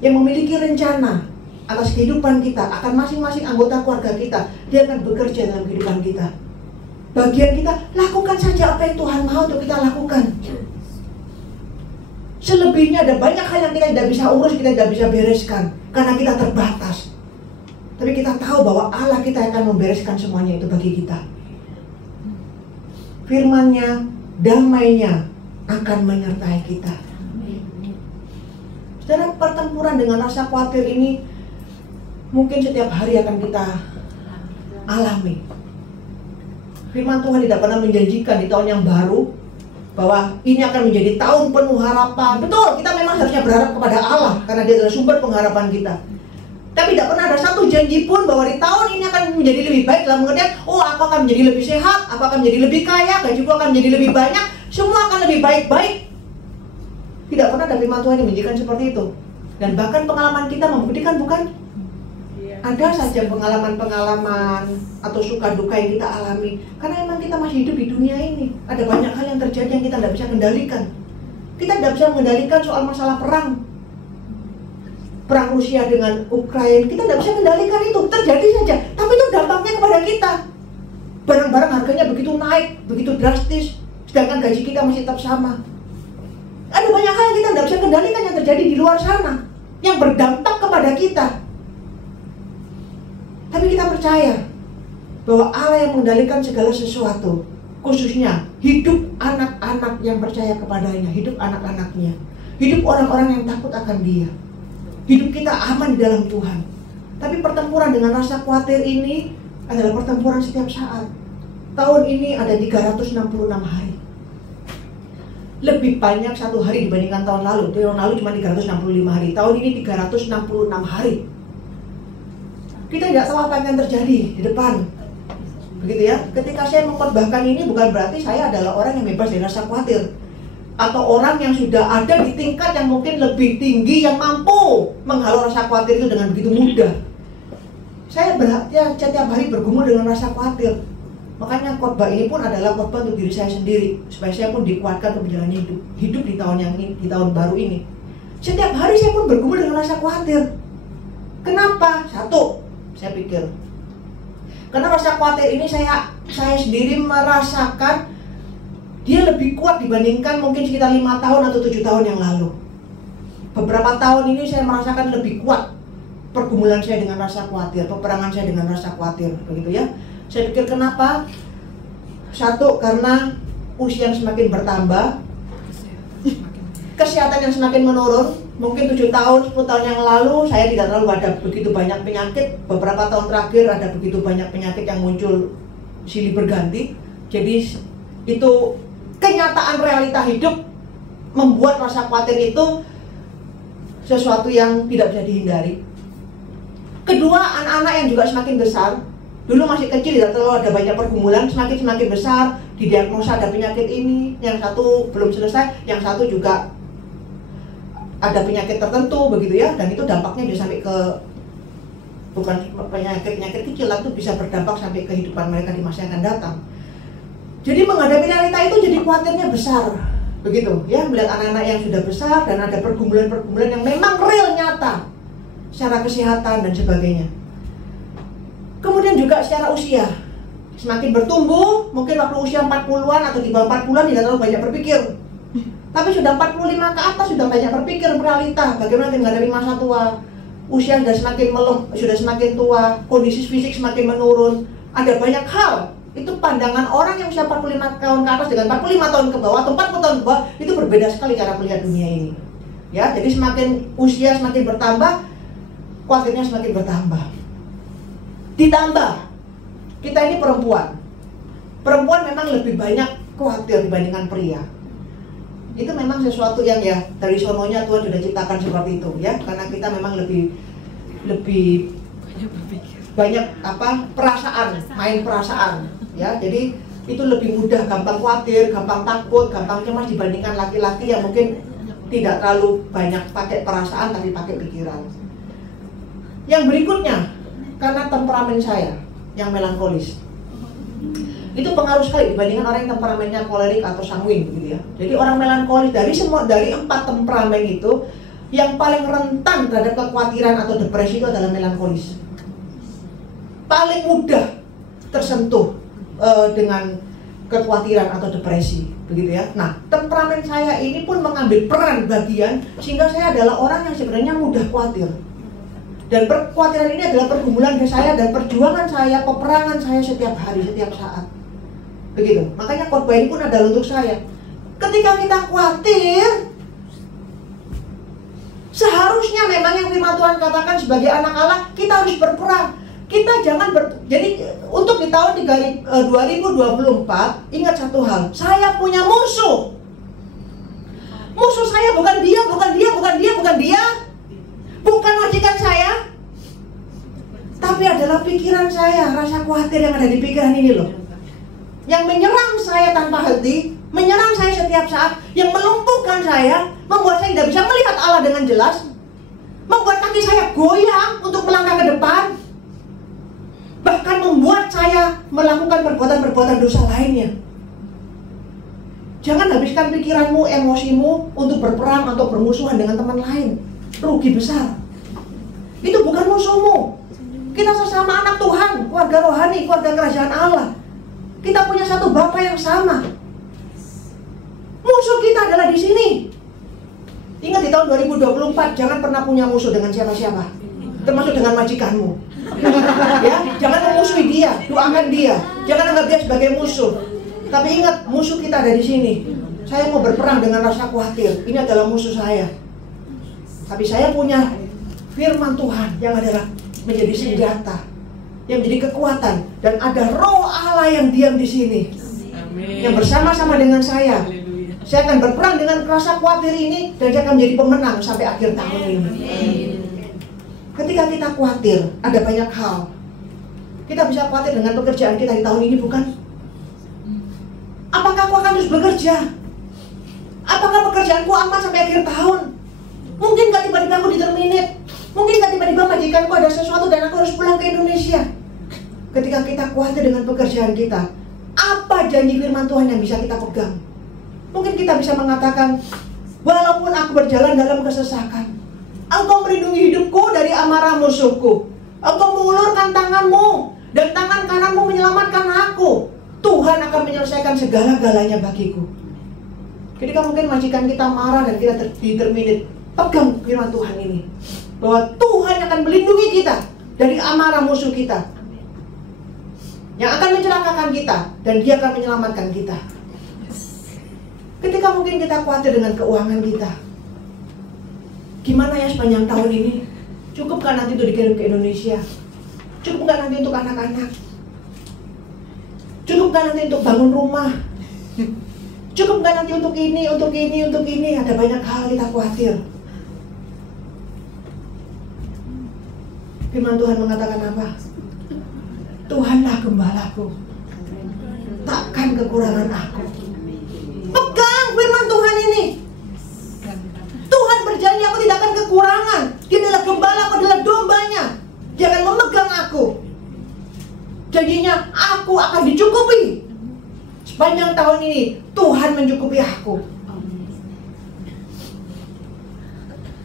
yang memiliki rencana atas kehidupan kita, akan masing-masing anggota keluarga kita. Dia akan bekerja dalam kehidupan kita. Bagian kita, lakukan saja apa yang Tuhan mau untuk kita lakukan. Selebihnya ada banyak hal yang kita tidak bisa urus, kita tidak bisa bereskan, karena kita terbatas. Tapi kita tahu bahwa Allah kita akan membereskan semuanya itu bagi kita. Firman-Nya, damai-Nya akan menyertai kita. Saudara, pertempuran dengan rasa khawatir ini mungkin setiap hari akan kita alami. Firman Tuhan tidak pernah menjanjikan di tahun yang baru bahwa ini akan menjadi tahun penuh harapan. Betul, kita memang harusnya berharap kepada Allah karena Dia adalah sumber pengharapan kita. Tapi tidak pernah ada satu janji pun bahwa di tahun ini akan menjadi lebih baik, dalam pengertian, oh aku akan menjadi lebih sehat, aku akan menjadi lebih kaya, gajiku akan menjadi lebih banyak, semua akan lebih baik-baik. Tidak pernah ada firman Tuhan yang menjanjikan seperti itu. Dan bahkan pengalaman kita membuktikan, bukan? Ada saja pengalaman-pengalaman atau suka duka yang kita alami. Karena memang kita masih hidup di dunia ini. Ada banyak hal yang terjadi yang kita tidak bisa kendalikan. Kita tidak bisa mengendalikan soal masalah perang. Perang Rusia dengan Ukraina, kita tidak bisa kendalikan itu. Terjadi saja, tapi itu dampaknya kepada kita. Barang-barang harganya begitu naik, begitu drastis, sedangkan gaji kita masih tetap sama. Ada banyak hal yang kita tidak bisa kendalikan yang terjadi di luar sana, yang berdampak kepada kita. Tapi kita percaya bahwa Allah yang mengendalikan segala sesuatu, khususnya hidup anak-anak yang percaya kepadanya, hidup anak-anaknya, hidup orang-orang yang takut akan Dia. Hidup kita aman di dalam Tuhan. Tapi pertempuran dengan rasa khawatir ini adalah pertempuran setiap saat. Tahun ini ada 366 hari. Lebih banyak satu hari dibandingkan tahun lalu. Tahun lalu cuma 365 hari. Tahun ini 366 hari. Kita tidak tahu apa yang akan terjadi di depan. Begitu ya. Ketika saya mengkhotbahkan ini bukan berarti saya adalah orang yang bebas dari rasa khawatir, atau orang yang sudah ada di tingkat yang mungkin lebih tinggi, yang mampu menghalau rasa khawatir itu dengan begitu mudah. Saya setiap hari bergumul dengan rasa khawatir. Makanya khotbah ini pun adalah khotbah untuk diri saya sendiri, supaya saya pun dikuatkan untuk menjalani hidup di tahun di tahun baru ini. Setiap hari saya pun bergumul dengan rasa khawatir. Kenapa? Satu, saya pikir karena rasa khawatir ini saya sendiri merasakan dia lebih kuat dibandingkan mungkin sekitar 5 tahun atau 7 tahun yang lalu. Beberapa tahun ini saya merasakan lebih kuat pergumulan saya dengan rasa khawatir, peperangan saya dengan rasa khawatir, begitu ya. Saya pikir kenapa? Satu, karena usia yang semakin bertambah, kesehatan yang semakin menurun. Mungkin 7 tahun, 10 tahun yang lalu saya tidak terlalu ada begitu banyak penyakit. Beberapa tahun terakhir ada begitu banyak penyakit yang muncul silih berganti. Jadi itu kenyataan realita hidup membuat rasa khawatir itu sesuatu yang tidak bisa dihindari. Kedua, anak-anak yang juga semakin besar. Dulu masih kecil, tidak terlalu ada banyak pergumulan. Semakin besar, didiagnosa ada penyakit ini, yang satu belum selesai, yang satu juga ada penyakit tertentu, begitu ya. Dan itu dampaknya bisa sampai ke, bukan penyakit kecil, itu bisa berdampak sampai kehidupan mereka di masa yang akan datang. Jadi menghadapi realita itu jadi khawatirnya besar, begitu ya, melihat anak-anak yang sudah besar dan ada pergumulan-pergumulan yang memang real, nyata, secara kesehatan dan sebagainya. Kemudian juga secara usia, semakin bertumbuh, mungkin waktu usia 40-an atau di bawah 40-an tidak terlalu banyak berpikir. Tapi sudah 45 ke atas sudah banyak berpikir realita, bagaimana menghadapi masa tua. Usia sudah semakin sudah semakin tua, kondisi fisik semakin menurun. Ada banyak hal Itu pandangan orang yang usia 45 tahun ke atas dengan 45 tahun ke bawah atau 40 tahun ke bawah, itu berbeda sekali cara melihat dunia ini. Ya, jadi semakin usia semakin bertambah, khawatirnya semakin bertambah. Ditambah, kita ini perempuan. Perempuan memang lebih banyak khawatir dibandingkan pria. Itu memang sesuatu yang ya dari sononya Tuhan sudah ciptakan seperti itu ya, karena kita memang lebih banyak perasaan, main perasaan ya. Jadi itu lebih mudah, gampang khawatir, gampang takut, gampang cemas dibandingkan laki-laki yang mungkin tidak terlalu banyak pakai perasaan tapi pakai pikiran. Yang berikutnya, karena temperamen saya yang melankolis, itu pengaruh sekali dibandingkan orang yang temperamennya kolerik atau sanguin gitu ya. Jadi orang melankolis dari 4 temperamen itu, yang paling rentan terhadap kekhawatiran atau depresi itu adalah melankolis. Paling mudah tersentuh dengan kekhawatiran atau depresi, begitu ya. Nah, temperamen saya ini pun mengambil peran bagian sehingga saya adalah orang yang sebenarnya mudah khawatir. Dan kekhawatiran ini adalah pergumulan saya dan perjuangan saya, peperangan saya setiap hari, setiap saat. Begitu. Makanya khotbah ini pun adalah untuk saya. Ketika kita khawatir, seharusnya memang yang firman Tuhan katakan sebagai anak Allah, kita harus berperang. Kita jangan jadi untuk di tahun 2024, ingat satu hal, saya punya musuh. Musuh saya bukan dia, bukan majikan saya, tapi adalah pikiran saya, rasa khawatir yang ada di pikiran ini loh. Yang menyerang saya tanpa henti, menyerang saya setiap saat, yang melumpuhkan saya, membuat saya tidak bisa melihat Allah dengan jelas, membuat kaki saya goyang untuk melangkah ke depan, bahkan membuat saya melakukan perbuatan-perbuatan dosa lainnya. Jangan habiskan pikiranmu, emosimu untuk berperang atau bermusuhan dengan teman lain. Rugi besar. Itu bukan musuhmu. Kita sesama anak Tuhan, keluarga rohani, keluarga kerajaan Allah. Kita punya satu Bapa yang sama. Musuh kita adalah di sini. Ingat di tahun 2024, jangan pernah punya musuh dengan siapa-siapa, termasuk dengan majikanmu. Ya, jangan memusuhi dia, doakan dia. Jangan anggap dia sebagai musuh. Tapi ingat, musuh kita ada di sini. Saya mau berperang dengan rasa khawatir. Ini adalah musuh saya. Tapi saya punya firman Tuhan yang adalah menjadi senjata, yang menjadi kekuatan, dan ada Roh Allah yang diam di sini. Amin. Yang bersama-sama dengan saya. Saya akan berperang dengan rasa khawatir ini dan saya akan menjadi pemenang sampai akhir tahun ini. Amin. Ketika kita khawatir, ada banyak hal. Kita bisa khawatir dengan pekerjaan kita di tahun ini, bukan? Apakah aku akan terus bekerja? Apakah pekerjaanku aman sampai akhir tahun? Mungkin gak tiba-tiba aku diterminate. Mungkin gak tiba-tiba majikanku ada sesuatu dan aku harus pulang ke Indonesia. Ketika kita khawatir dengan pekerjaan kita, apa janji firman Tuhan yang bisa kita pegang? Mungkin kita bisa mengatakan, walaupun aku berjalan dalam kesesakan, Engkau melindungi hidupku dari amarah musuhku. Engkau mengulurkan tanganmu dan tangan kananmu menyelamatkan aku. Tuhan akan menyelesaikan segala-galanya bagiku. Ketika mungkin majikan kita marah dan kita diterminate, pegang firman Tuhan ini, bahwa Tuhan akan melindungi kita dari amarah musuh kita yang akan mencelakakan kita, dan Dia akan menyelamatkan kita. Ketika mungkin kita khawatir dengan keuangan kita, gimana ya sepanjang tahun ini? Cukup kan nanti itu dikirim ke Indonesia? Cukup kan nanti untuk anak-anak? Cukup kan nanti untuk bangun rumah? Cukup kan nanti untuk ini, untuk ini, untuk ini? Ada banyak hal kita khawatir. Firman Tuhan mengatakan apa? Tuhanlah gembalaku, takkan kekurangan aku. Pegang firman Tuhan ini. Tuhan berjanji aku tidak akan kekurangan. Dia adalah gembala, aku adalah dombanya. Dia akan memegang aku. Janjinya aku akan dicukupi. Sepanjang tahun ini Tuhan mencukupi aku.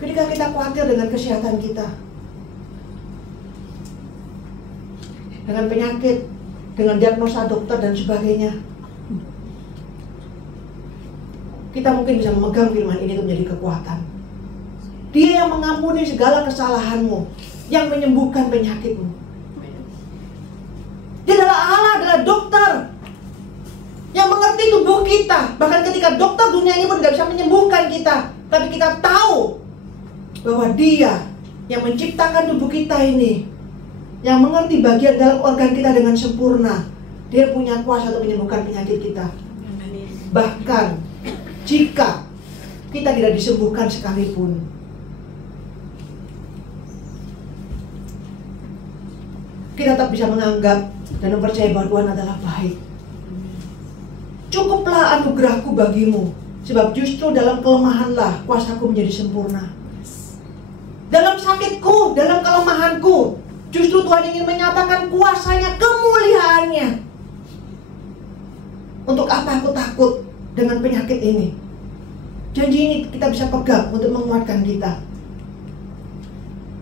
Ketika kita khawatir dengan kesehatan kita, dengan penyakit, dengan diagnosa dokter dan sebagainya, kita mungkin bisa memegang firman ini untuk menjadi kekuatan. Dia yang mengampuni segala kesalahanmu, yang menyembuhkan penyakitmu. Dia adalah Allah, adalah ada dokter yang mengerti tubuh kita. Bahkan ketika dokter dunia ini pun tidak bisa menyembuhkan kita, tapi kita tahu bahwa Dia yang menciptakan tubuh kita ini, yang mengerti bagian dalam organ kita dengan sempurna, Dia punya kuasa untuk menyembuhkan penyakit kita. Bahkan jika kita tidak disembuhkan sekalipun, kita tetap bisa menganggap dan mempercayai bahwa Tuhan adalah baik. Cukuplah anugerahku bagimu, sebab justru dalam kelemahanlah kuasaku menjadi sempurna. Dalam sakitku, dalam kelemahanku, justru Tuhan ingin menyatakan kuasanya, kemuliaannya. Untuk apa aku takut dengan penyakit ini? Janji ini kita bisa pegang untuk menguatkan kita.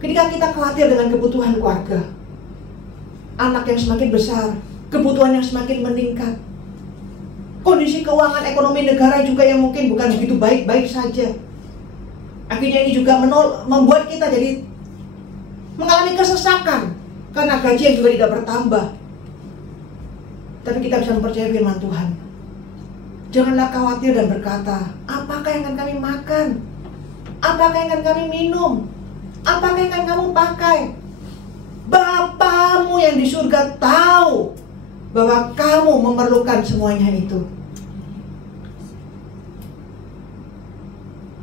Ketika kita khawatir dengan kebutuhan keluarga, anak yang semakin besar, kebutuhan yang semakin meningkat, kondisi keuangan ekonomi negara juga yang mungkin bukan begitu baik-baik saja. Akhirnya ini juga membuat kita jadi mengalami kesesakan karena gaji yang juga tidak bertambah. Tapi kita bisa mempercayai firman Tuhan. Janganlah khawatir dan berkata, apakah yang akan kami makan? Apakah yang akan kami minum? Apakah yang akan kamu pakai? Bapamu yang di surga tahu bahwa kamu memerlukan semuanya itu.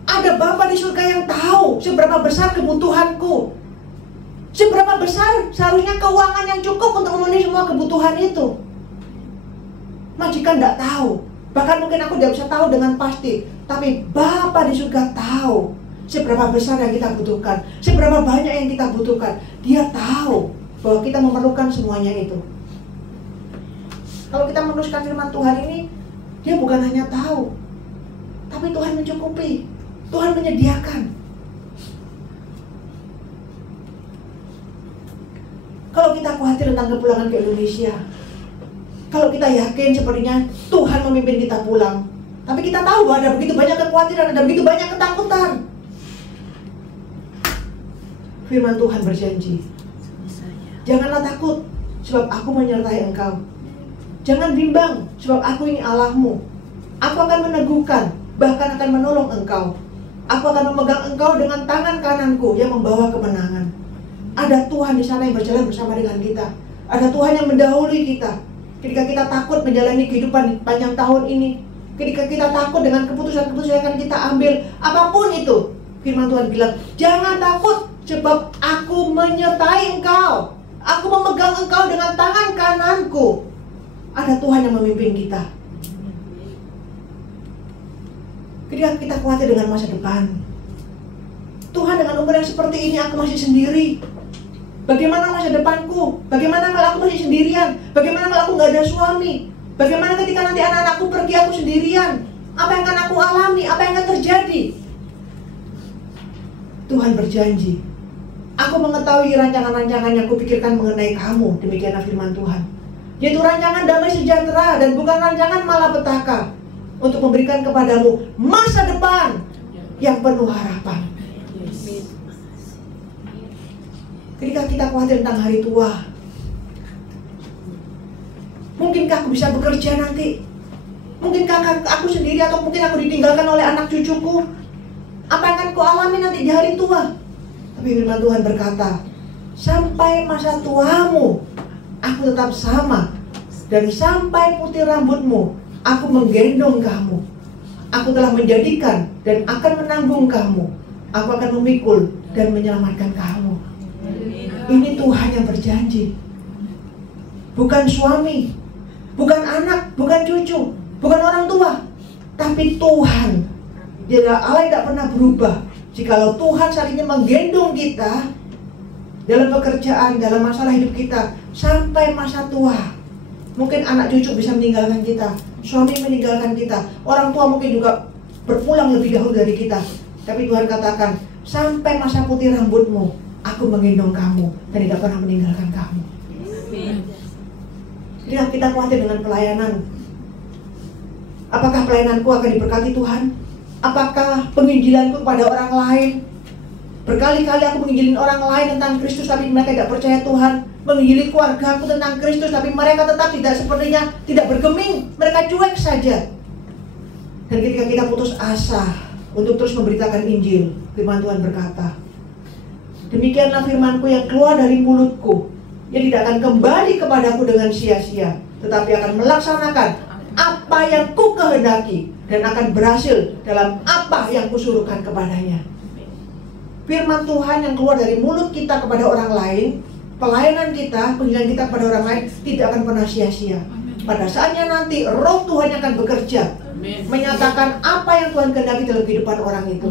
Ada Bapa di surga yang tahu seberapa besar kebutuhanku, seberapa besar seharusnya keuangan yang cukup untuk memenuhi semua kebutuhan itu. Majikan tidak tahu, bahkan mungkin aku tidak bisa tahu dengan pasti, tapi Bapa di surga tahu seberapa besar yang kita butuhkan, seberapa banyak yang kita butuhkan. Dia tahu bahwa kita memerlukan semuanya itu. Kalau kita meneruskan firman Tuhan ini, Dia bukan hanya tahu, tapi Tuhan mencukupi. Tuhan menyediakan. Kalau kita khawatir tentang kepulangan ke Indonesia, kalau kita yakin sepertinya Tuhan memimpin kita pulang, tapi kita tahu bahwa ada begitu banyak kekhawatiran, ada begitu banyak ketakutan. Firman Tuhan berjanji, janganlah takut, sebab aku menyertai engkau. Jangan bimbang, sebab aku ini Allahmu. Aku akan meneguhkan, bahkan akan menolong engkau. Aku akan memegang engkau dengan tangan kananku yang membawa kemenangan. Ada Tuhan di sana yang berjalan bersama dengan kita. Ada Tuhan yang mendahului kita. Ketika kita takut menjalani kehidupan panjang tahun ini, ketika kita takut dengan keputusan-keputusan yang akan kita ambil, apapun itu, firman Tuhan bilang, jangan takut, sebab aku menyertai engkau. Aku memegang engkau dengan tangan kananku. Ada Tuhan yang memimpin kita. Ketika kita khawatir dengan masa depan, Tuhan, dengan umur yang seperti ini aku masih sendiri. Bagaimana masa depanku? Bagaimana kalau aku masih sendirian? Bagaimana kalau aku gak ada suami? Bagaimana ketika nanti anak-anakku pergi, aku sendirian? Apa yang akan aku alami? Apa yang akan terjadi? Tuhan berjanji, aku mengetahui rancangan-rancangan yang kupikirkan mengenai kamu. Demikianlah firman Tuhan, yaitu rancangan damai sejahtera dan bukan rancangan malapetaka, untuk memberikan kepadamu masa depan yang penuh harapan. Ketika kita khawatir tentang hari tua, mungkinkah aku bisa bekerja nanti? Mungkinkah aku sendiri atau mungkin aku ditinggalkan oleh anak cucuku? Apa yang akan ku alami nanti di hari tua? Tapi firman Tuhan berkata, sampai masa tuamu aku tetap sama, dan sampai putih rambutmu aku menggendong kamu. Aku telah menjadikan dan akan menanggung kamu. Aku akan memikul dan menyelamatkan kamu. Ini Tuhan yang berjanji. Bukan suami, bukan anak, bukan cucu, bukan orang tua, tapi Tuhan. Dia adalah Allah yang tidak pernah berubah. Jikalau Tuhan saat ini menggendong kita dalam pekerjaan, dalam masalah hidup kita sampai masa tua. Mungkin anak cucu bisa meninggalkan kita, suami meninggalkan kita, orang tua mungkin juga berpulang lebih dahulu dari kita. Tapi Tuhan katakan, sampai masa putih rambutmu aku menggendong kamu dan tidak pernah meninggalkan kamu. Jadi kita khawatir dengan pelayanan. Apakah pelayananku akan diberkati Tuhan? Apakah penginjilanku kepada orang lain Berkali-kali aku menginjilin orang lain tentang Kristus, tapi mereka tidak percaya Tuhan. Menginjili keluarga aku tentang Kristus, tapi mereka tetap sepertinya tidak bergeming. Mereka cuek saja. Dan ketika kita putus asa untuk terus memberitakan Injil, firman Tuhan berkata, demikianlah firmanku yang keluar dari mulutku, ia tidak akan kembali kepadaku dengan sia-sia, tetapi akan melaksanakan apa yang ku kehendaki dan akan berhasil dalam apa yang kusuruhkan kepadanya. Firman Tuhan yang keluar dari mulut kita kepada orang lain, pelayanan kita, penginjilan kita kepada orang lain tidak akan pernah sia-sia. Pada saatnya nanti Roh Tuhan akan bekerja, menyatakan apa yang Tuhan kehendaki dalam kehidupan orang itu.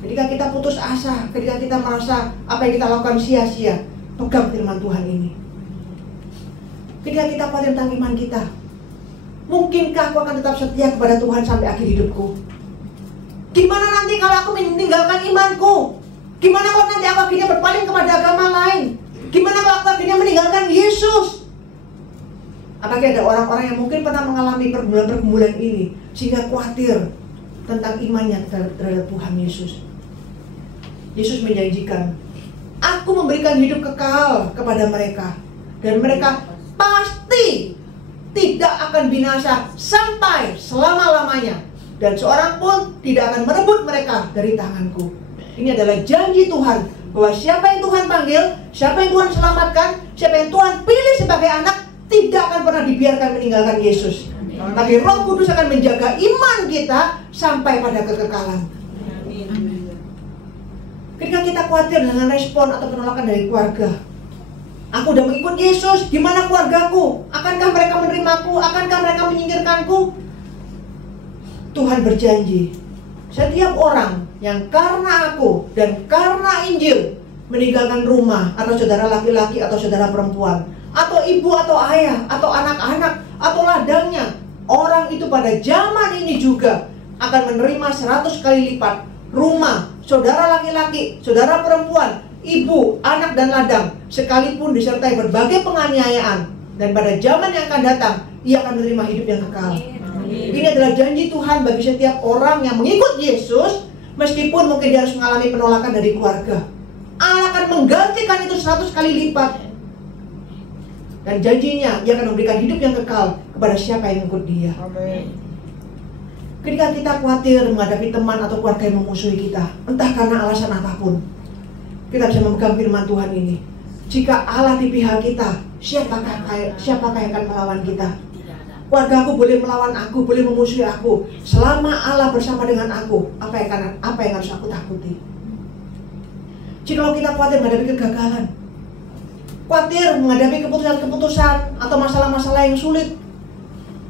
Ketika kita putus asa, ketika kita merasa apa yang kita lakukan sia-sia, pegang firman Tuhan ini. Ketika kita khawatir tentang iman kita, mungkinkah aku akan tetap setia kepada Tuhan sampai akhir hidupku? Gimana nanti kalau aku meninggalkan imanku? Gimana kalau nanti aku akhirnya berpaling kepada agama lain? Gimana kalau aku akhirnya meninggalkan Yesus? Apakah ada orang-orang yang mungkin pernah mengalami pergumulan-pergumulan ini sehingga khawatir tentang imannya terhadap Tuhan Yesus? Yesus menjanjikan, aku memberikan hidup kekal kepada mereka, dan mereka pasti tidak akan binasa sampai selama-lamanya, dan seorang pun tidak akan merebut mereka dari tanganku. Ini adalah janji Tuhan, bahwa siapa yang Tuhan panggil, siapa yang Tuhan selamatkan, siapa yang Tuhan pilih sebagai anak, tidak akan pernah dibiarkan meninggalkan Yesus. Tapi Roh Kudus akan menjaga iman kita sampai pada kekekalan. Ketika kita khawatir dengan respon atau penolakan dari keluarga, aku udah mengikut Yesus, gimana keluargaku? Akankah mereka menerimaku? Akankah mereka menyingkirkanku? Tuhan berjanji, setiap orang yang karena aku dan karena Injil meninggalkan rumah, atau saudara laki-laki atau saudara perempuan, atau ibu atau ayah, atau anak-anak, atau ladangnya, orang itu pada zaman ini juga akan menerima 100 kali lipat rumah, saudara laki-laki, saudara perempuan, ibu, anak dan ladang, sekalipun disertai berbagai penganiayaan. Dan pada zaman yang akan datang, ia akan menerima hidup yang kekal. Ini adalah janji Tuhan bagi setiap orang yang mengikut Yesus, meskipun mungkin dia harus mengalami penolakan dari keluarga. Allah akan menggantikan itu 100 kali lipat. Dan janjinya, ia akan memberikan hidup yang kekal kepada siapa yang mengikut dia. Ketika kita khawatir menghadapi teman atau keluarga yang memusuhi kita, entah karena alasan apapun, kita bisa memegang firman Tuhan ini. Jika Allah di pihak kita, siapakah yang akan melawan kita? Keluarga aku boleh melawan aku, boleh memusuhi aku. Selama Allah bersama dengan aku, apa yang harus aku takuti? Jika kita khawatir menghadapi kegagalan, khawatir menghadapi keputusan-keputusan atau masalah-masalah yang sulit,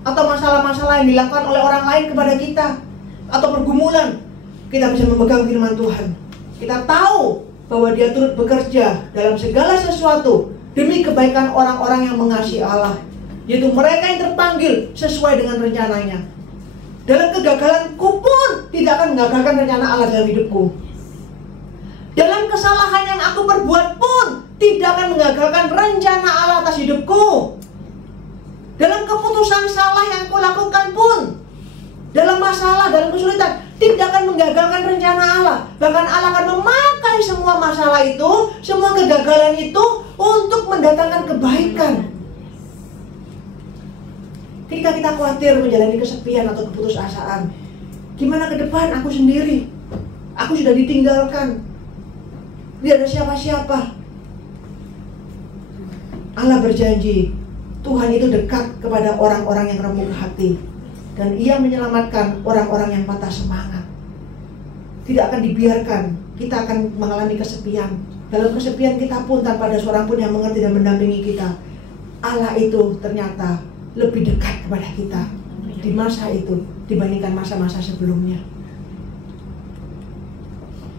atau masalah-masalah yang dilakukan oleh orang lain kepada kita, atau pergumulan, kita bisa memegang firman Tuhan. Kita tahu bahwa Dia turut bekerja dalam segala sesuatu demi kebaikan orang-orang yang mengasihi Allah, yaitu mereka yang terpanggil sesuai dengan rencananya. Dalam kegagalanku pun tidak akan menggagalkan rencana Allah dalam hidupku. Dalam kesalahan yang aku perbuat pun tidak akan menggagalkan rencana Allah atas hidupku. Dalam keputusan salah yang aku lakukan pun, dalam masalah, dalam kesulitan, tidak akan menggagalkan rencana Allah. Bahkan Allah akan memakai semua masalah itu, semua kegagalan itu untuk mendatangkan kebaikan. Ketika kita khawatir menjalani kesepian atau keputusasaan, gimana ke depan aku sendiri? Aku sudah ditinggalkan, tidak ada siapa-siapa. Allah berjanji, Tuhan itu dekat kepada orang-orang yang remuk hati, dan Ia menyelamatkan orang-orang yang patah semangat. Tidak akan dibiarkan kita akan mengalami kesepian. Dalam kesepian kita pun, tanpa ada seorang pun yang mengerti dan mendampingi kita, Allah itu ternyata lebih dekat kepada kita di masa itu dibandingkan masa-masa sebelumnya.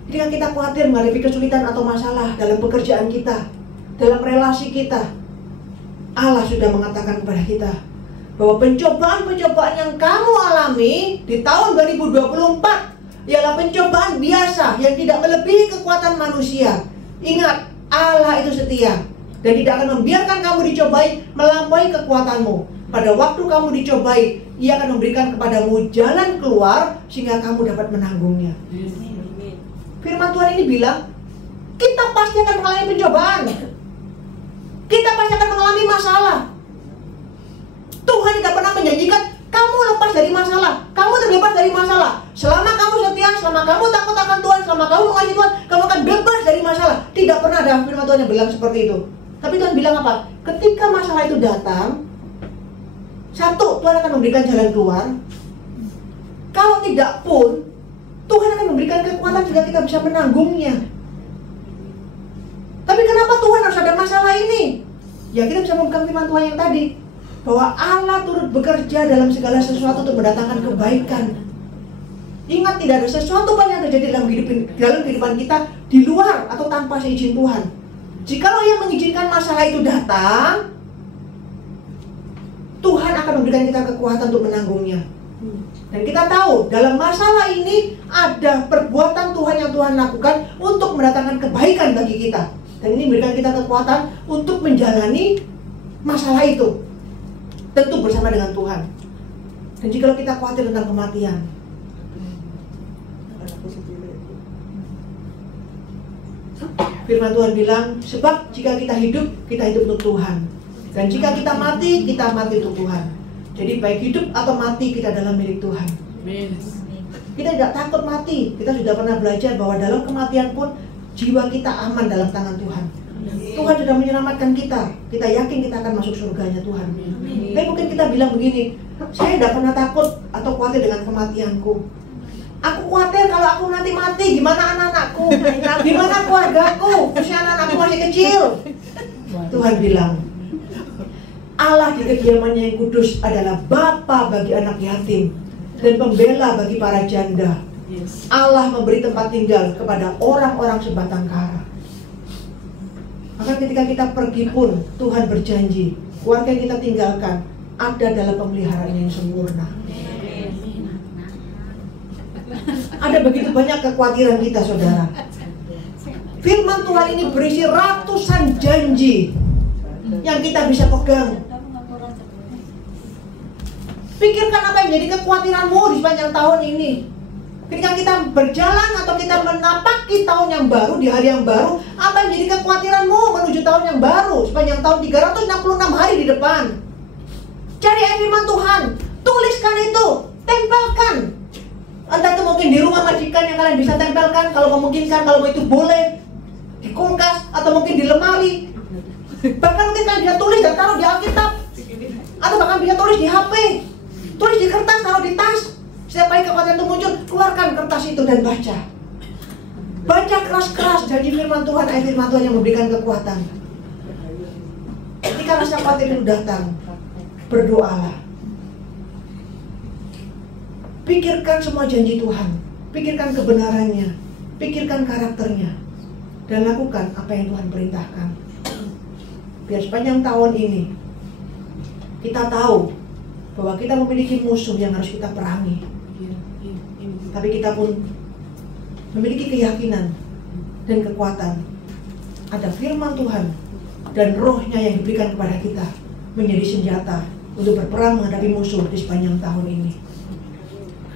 Ketika kita khawatir menghadapi kesulitan atau masalah dalam pekerjaan kita, dalam relasi kita, Allah sudah mengatakan kepada kita bahwa pencobaan-pencobaan yang kamu alami di tahun 2024 ialah pencobaan biasa yang tidak melebihi kekuatan manusia. Ingat, Allah itu setia dan tidak akan membiarkan kamu dicobai melampaui kekuatanmu. Pada waktu kamu dicobai, Ia akan memberikan kepadamu jalan keluar sehingga kamu dapat menanggungnya. Firman Tuhan ini bilang, pasti akan mengalami pencobaan. Kita pasti akan mengalami masalah. Tuhan tidak pernah menjanjikan kamu lepas dari masalah, kamu terbebas dari masalah. Selama kamu setia, selama kamu takut akan Tuhan, selama kamu mengasihi Tuhan, kamu akan bebas dari masalah. Tidak pernah ada firman Tuhan yang bilang seperti itu. Tapi Tuhan bilang apa? Ketika masalah itu datang, satu, Tuhan akan memberikan jalan keluar. Kalau tidak pun, Tuhan akan memberikan kekuatan jika kita bisa menanggungnya. Tapi kenapa Tuhan harus ada masalah ini? Ya kita bisa memegang firman Tuhan yang tadi, bahwa Allah turut bekerja dalam segala sesuatu untuk mendatangkan kebaikan. Ingat, tidak ada sesuatu pun yang terjadi dalam kehidupan kita di luar atau tanpa seizin Tuhan. Jikalau Ia mengizinkan masalah itu datang, Tuhan akan memberikan kita kekuatan untuk menanggungnya. Dan kita tahu dalam masalah ini ada perbuatan Tuhan yang Tuhan lakukan untuk mendatangkan kebaikan bagi kita. Dan ini memberikan kita kekuatan untuk menjalani masalah itu, tentu bersama dengan Tuhan. Dan jika kita khawatir tentang kematian, firman Tuhan bilang, sebab jika kita hidup untuk Tuhan. Dan jika kita mati untuk Tuhan. Jadi baik hidup atau mati, kita dalam milik Tuhan. Kita tidak takut mati. Kita sudah pernah belajar bahwa dalam kematian pun jiwa kita aman dalam tangan Tuhan. Tuhan sudah menyelamatkan kita. Kita yakin kita akan masuk surganya Tuhan. Tapi mungkin kita bilang begini, saya tidak pernah takut atau khawatir dengan kematianku. Aku khawatir kalau aku nanti mati, gimana anak-anakku, gimana keluargaku, usia anak-anakku masih kecil. Tuhan bilang, Allah di kediamannya yang kudus adalah Bapa bagi anak yatim dan pembela bagi para janda. Allah memberi tempat tinggal kepada orang-orang sebatang kara. Maka ketika kita pergi pun, Tuhan berjanji, keluarga yang kita tinggalkan ada dalam pemeliharaan yang sempurna. Ada begitu banyak kekhawatiran kita, saudara. Firman Tuhan ini berisi ratusan janji yang kita bisa pegang. Pikirkan apa yang menjadi kekhawatiranmu di sepanjang tahun ini. Ketika kita berjalan atau kita menapaki tahun yang baru, di hari yang baru, apa yang menjadi kekhawatiranmu menuju tahun yang baru sepanjang tahun 366 hari di depan. Cari ayat firman Tuhan, tuliskan itu, tempelkan. Entah itu mungkin di rumah majikan yang kalian bisa tempelkan, kalau memungkinkan, kalau itu boleh di kulkas atau mungkin di lemari. Bahkan mungkin kalian bisa tulis dan taruh di Alkitab, atau bahkan bisa tulis di HP, tulis di kertas, taruh di tas. Setiap kali kekhawatiran itu muncul, keluarkan kertas itu dan baca. Baca keras-keras janji firman Tuhan, ayat firman Tuhan yang memberikan kekuatan. Ketika rasa khawatir itu datang, berdoalah. Pikirkan semua janji Tuhan, pikirkan kebenarannya, pikirkan karakternya, dan lakukan apa yang Tuhan perintahkan. Biar sepanjang tahun ini kita tahu bahwa kita memiliki musuh yang harus kita perangi. Tapi kita pun memiliki keyakinan dan kekuatan. Ada firman Tuhan dan rohnya yang diberikan kepada kita menjadi senjata untuk berperang menghadapi musuh di sepanjang tahun ini.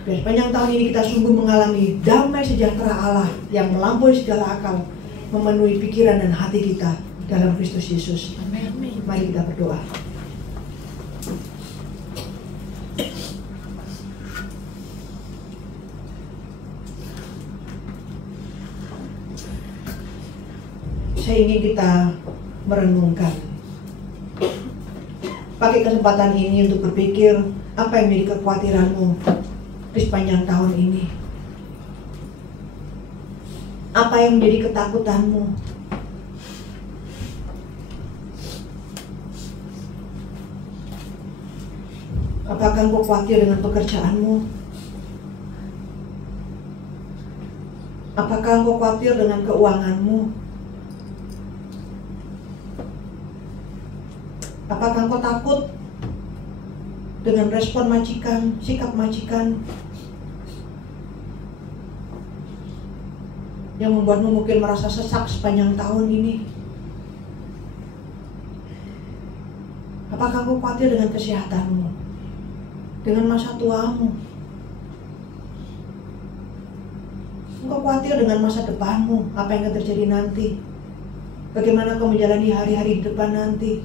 Biar sepanjang tahun ini kita sungguh mengalami damai sejahtera Allah yang melampaui segala akal, memenuhi pikiran dan hati kita dalam Kristus Yesus. Mari kita berdoa. Saya ingin kita merenungkan, pakai kesempatan ini untuk berpikir apa yang menjadi kekhawatiranmu di sepanjang tahun ini. Apa yang menjadi ketakutanmu? Apakah engkau khawatir dengan pekerjaanmu? Apakah engkau khawatir dengan keuanganmu? Apakah engkau takut dengan respon majikan, sikap majikan yang membuatmu mungkin merasa sesak sepanjang tahun ini? Apakah engkau khawatir dengan kesehatanmu, dengan masa tuamu? Engkau khawatir dengan masa depanmu, apa yang akan terjadi nanti? Bagaimana kau menjalani hari-hari di depan nanti?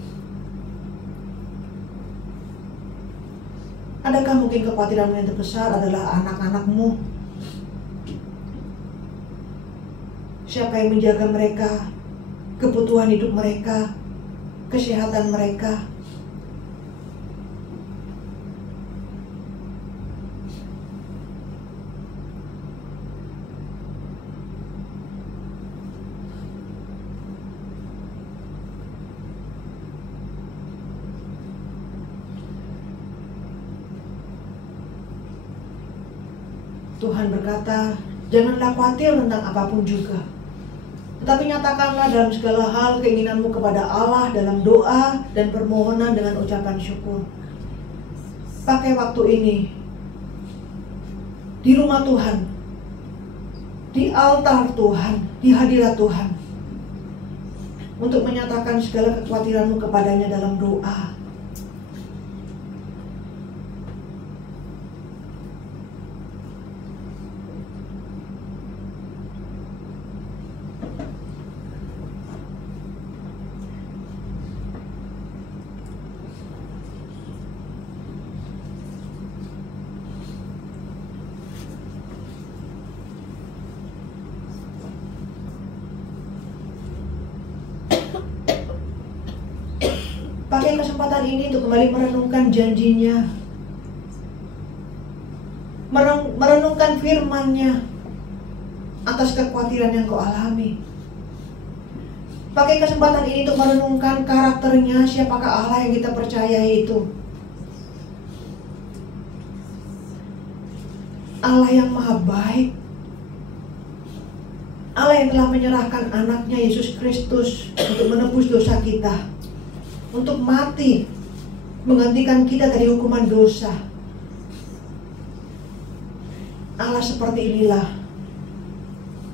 Adakah mungkin kekhawatiranmu yang terbesar adalah anak-anakmu? Siapa yang menjaga mereka, kebutuhan hidup mereka, kesehatan mereka? Tuhan berkata, janganlah khawatir tentang apapun juga, tetapi nyatakanlah dalam segala hal keinginanmu kepada Allah dalam doa dan permohonan dengan ucapan syukur. Pakai waktu ini di rumah Tuhan, di altar Tuhan, di hadirat Tuhan, untuk menyatakan segala kekhawatiranmu kepadanya dalam doa. Pakai kesempatan ini untuk kembali merenungkan janjinya, merenungkan firman-Nya atas kekhawatiran yang kau alami. Pakai kesempatan ini untuk merenungkan karakternya, siapakah Allah yang kita percayai itu. Allah yang maha baik, Allah yang telah menyerahkan anaknya Yesus Kristus untuk menebus dosa kita, untuk mati, menggantikan kita dari hukuman dosa. Allah seperti inilah,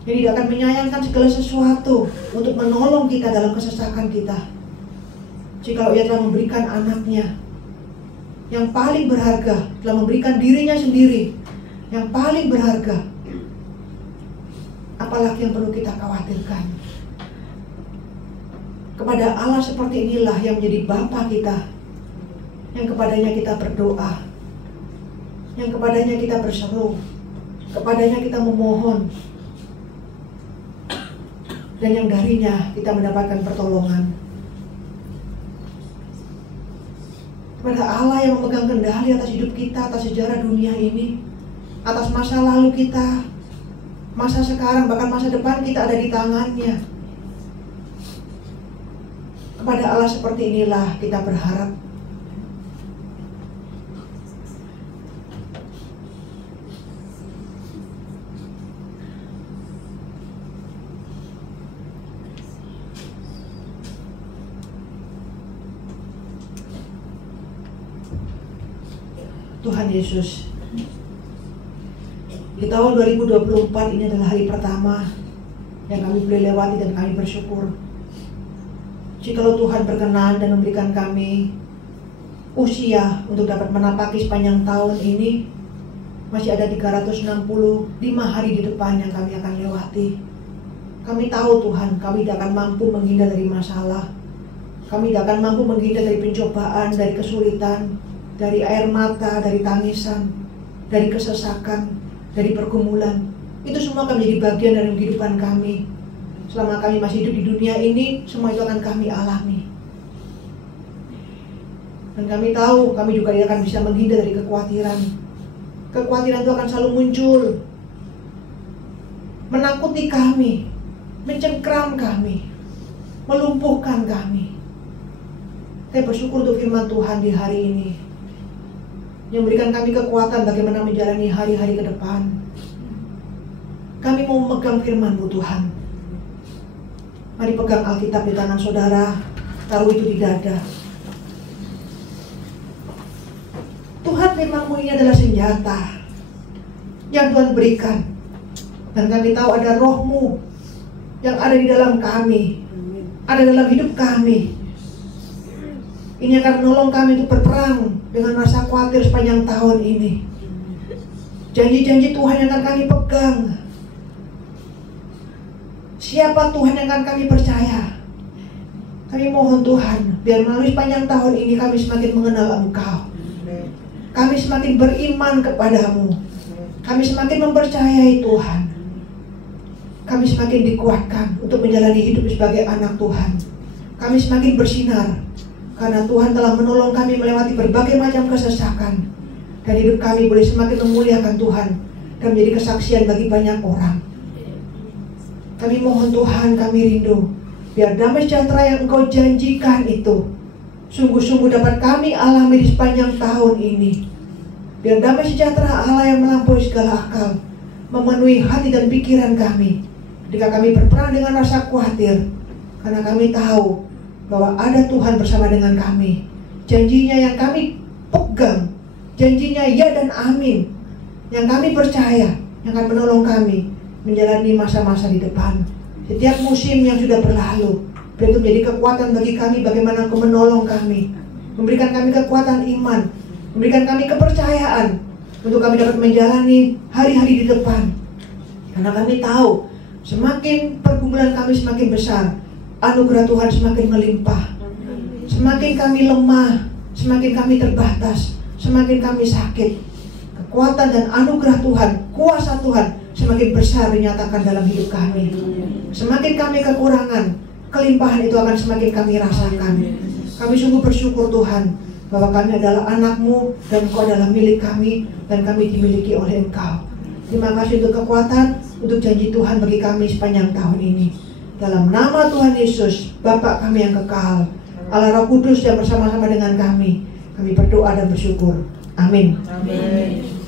yang tidak akan menyayangkan segala sesuatu untuk menolong kita dalam kesesakan kita. Jikalau Ia telah memberikan anaknya yang paling berharga, telah memberikan dirinya sendiri yang paling berharga, apalagi yang perlu kita khawatirkan. Kepada Allah seperti inilah yang menjadi Bapa kita, yang kepadanya kita berdoa, yang kepadanya kita berseru, kepadanya kita memohon, dan yang darinya kita mendapatkan pertolongan. Kepada Allah yang memegang kendali atas hidup kita, atas sejarah dunia ini, atas masa lalu kita, masa sekarang, bahkan masa depan kita ada di tangannya. Kepada Allah seperti inilah kita berharap. Tuhan Yesus, di tahun 2024 ini adalah hari pertama yang kami boleh lewati dan kami bersyukur. Jikalau Tuhan berkenan dan memberikan kami usia untuk dapat menapaki sepanjang tahun ini, masih ada 365 hari di depan yang kami akan lewati. Kami tahu Tuhan, kami tidak akan mampu menghindar dari masalah. Kami tidak akan mampu menghindar dari pencobaan, dari kesulitan, dari air mata, dari tangisan, dari kesesakan, dari pergumulan. Itu semua akan menjadi bagian dari kehidupan kami. Selama kami masih hidup di dunia ini, semua itu akan kami alami. Dan kami tahu, kami juga tidak akan bisa menghindar dari kekhawatiran. Kekhawatiran itu akan selalu muncul, menakuti kami, mencengkram kami, melumpuhkan kami. Saya bersyukur untuk firman Tuhan di hari ini, yang memberikan kami kekuatan bagaimana menjalani hari-hari ke depan. Kami mau memegang firman-Mu Tuhan. Mari pegang Alkitab di tangan saudara, taruh itu di dada. Tuhan, firman-Mu ini adalah senjata yang Tuhan berikan. Dan kami tahu ada Roh-Mu yang ada di dalam kami, ada dalam hidup kami. Ini akan menolong kami untuk berperang dengan rasa khawatir sepanjang tahun ini. Janji-janji Tuhan yang akan kami pegang. Siapa Tuhan yang akan kami percaya? Kami mohon Tuhan, biar melalui sepanjang tahun ini kami semakin mengenal Engkau. Kami semakin beriman kepadamu. Kami semakin mempercayai Tuhan. Kami semakin dikuatkan untuk menjalani hidup sebagai anak Tuhan. Kami semakin bersinar karena Tuhan telah menolong kami melewati berbagai macam kesesakan. Dan hidup kami boleh semakin memuliakan Tuhan dan menjadi kesaksian bagi banyak orang. Kami mohon Tuhan, kami rindu biar damai sejahtera yang Engkau janjikan itu sungguh-sungguh dapat kami alami di sepanjang tahun ini. Biar damai sejahtera Allah yang melampaui segala akal memenuhi hati dan pikiran kami ketika kami berperang dengan rasa khawatir, karena kami tahu bahwa ada Tuhan bersama dengan kami. Janjinya yang kami pegang, janjinya ya dan amin, yang kami percaya, yang akan menolong kami menjalani masa-masa di depan. Setiap musim yang sudah berlalu, itu menjadi kekuatan bagi kami bagaimana Engkau menolong kami, memberikan kami kekuatan iman, memberikan kami kepercayaan untuk kami dapat menjalani hari-hari di depan. Karena kami tahu semakin pergumulan kami semakin besar, anugerah Tuhan semakin melimpah. Semakin kami lemah, semakin kami terbatas, semakin kami sakit, kekuatan dan anugerah Tuhan, kuasa Tuhan semakin besar dinyatakan dalam hidup kami. Semakin kami kekurangan, kelimpahan itu akan semakin kami rasakan. Kami sungguh bersyukur Tuhan bahwa kami adalah anak-Mu dan Engkau adalah milik kami dan kami dimiliki oleh Engkau. Terima kasih untuk kekuatan, untuk janji Tuhan bagi kami sepanjang tahun ini. Dalam nama Tuhan Yesus, Bapa kami yang kekal, Allah Roh Kudus yang bersama-sama dengan kami berdoa dan bersyukur. Amin. Amin.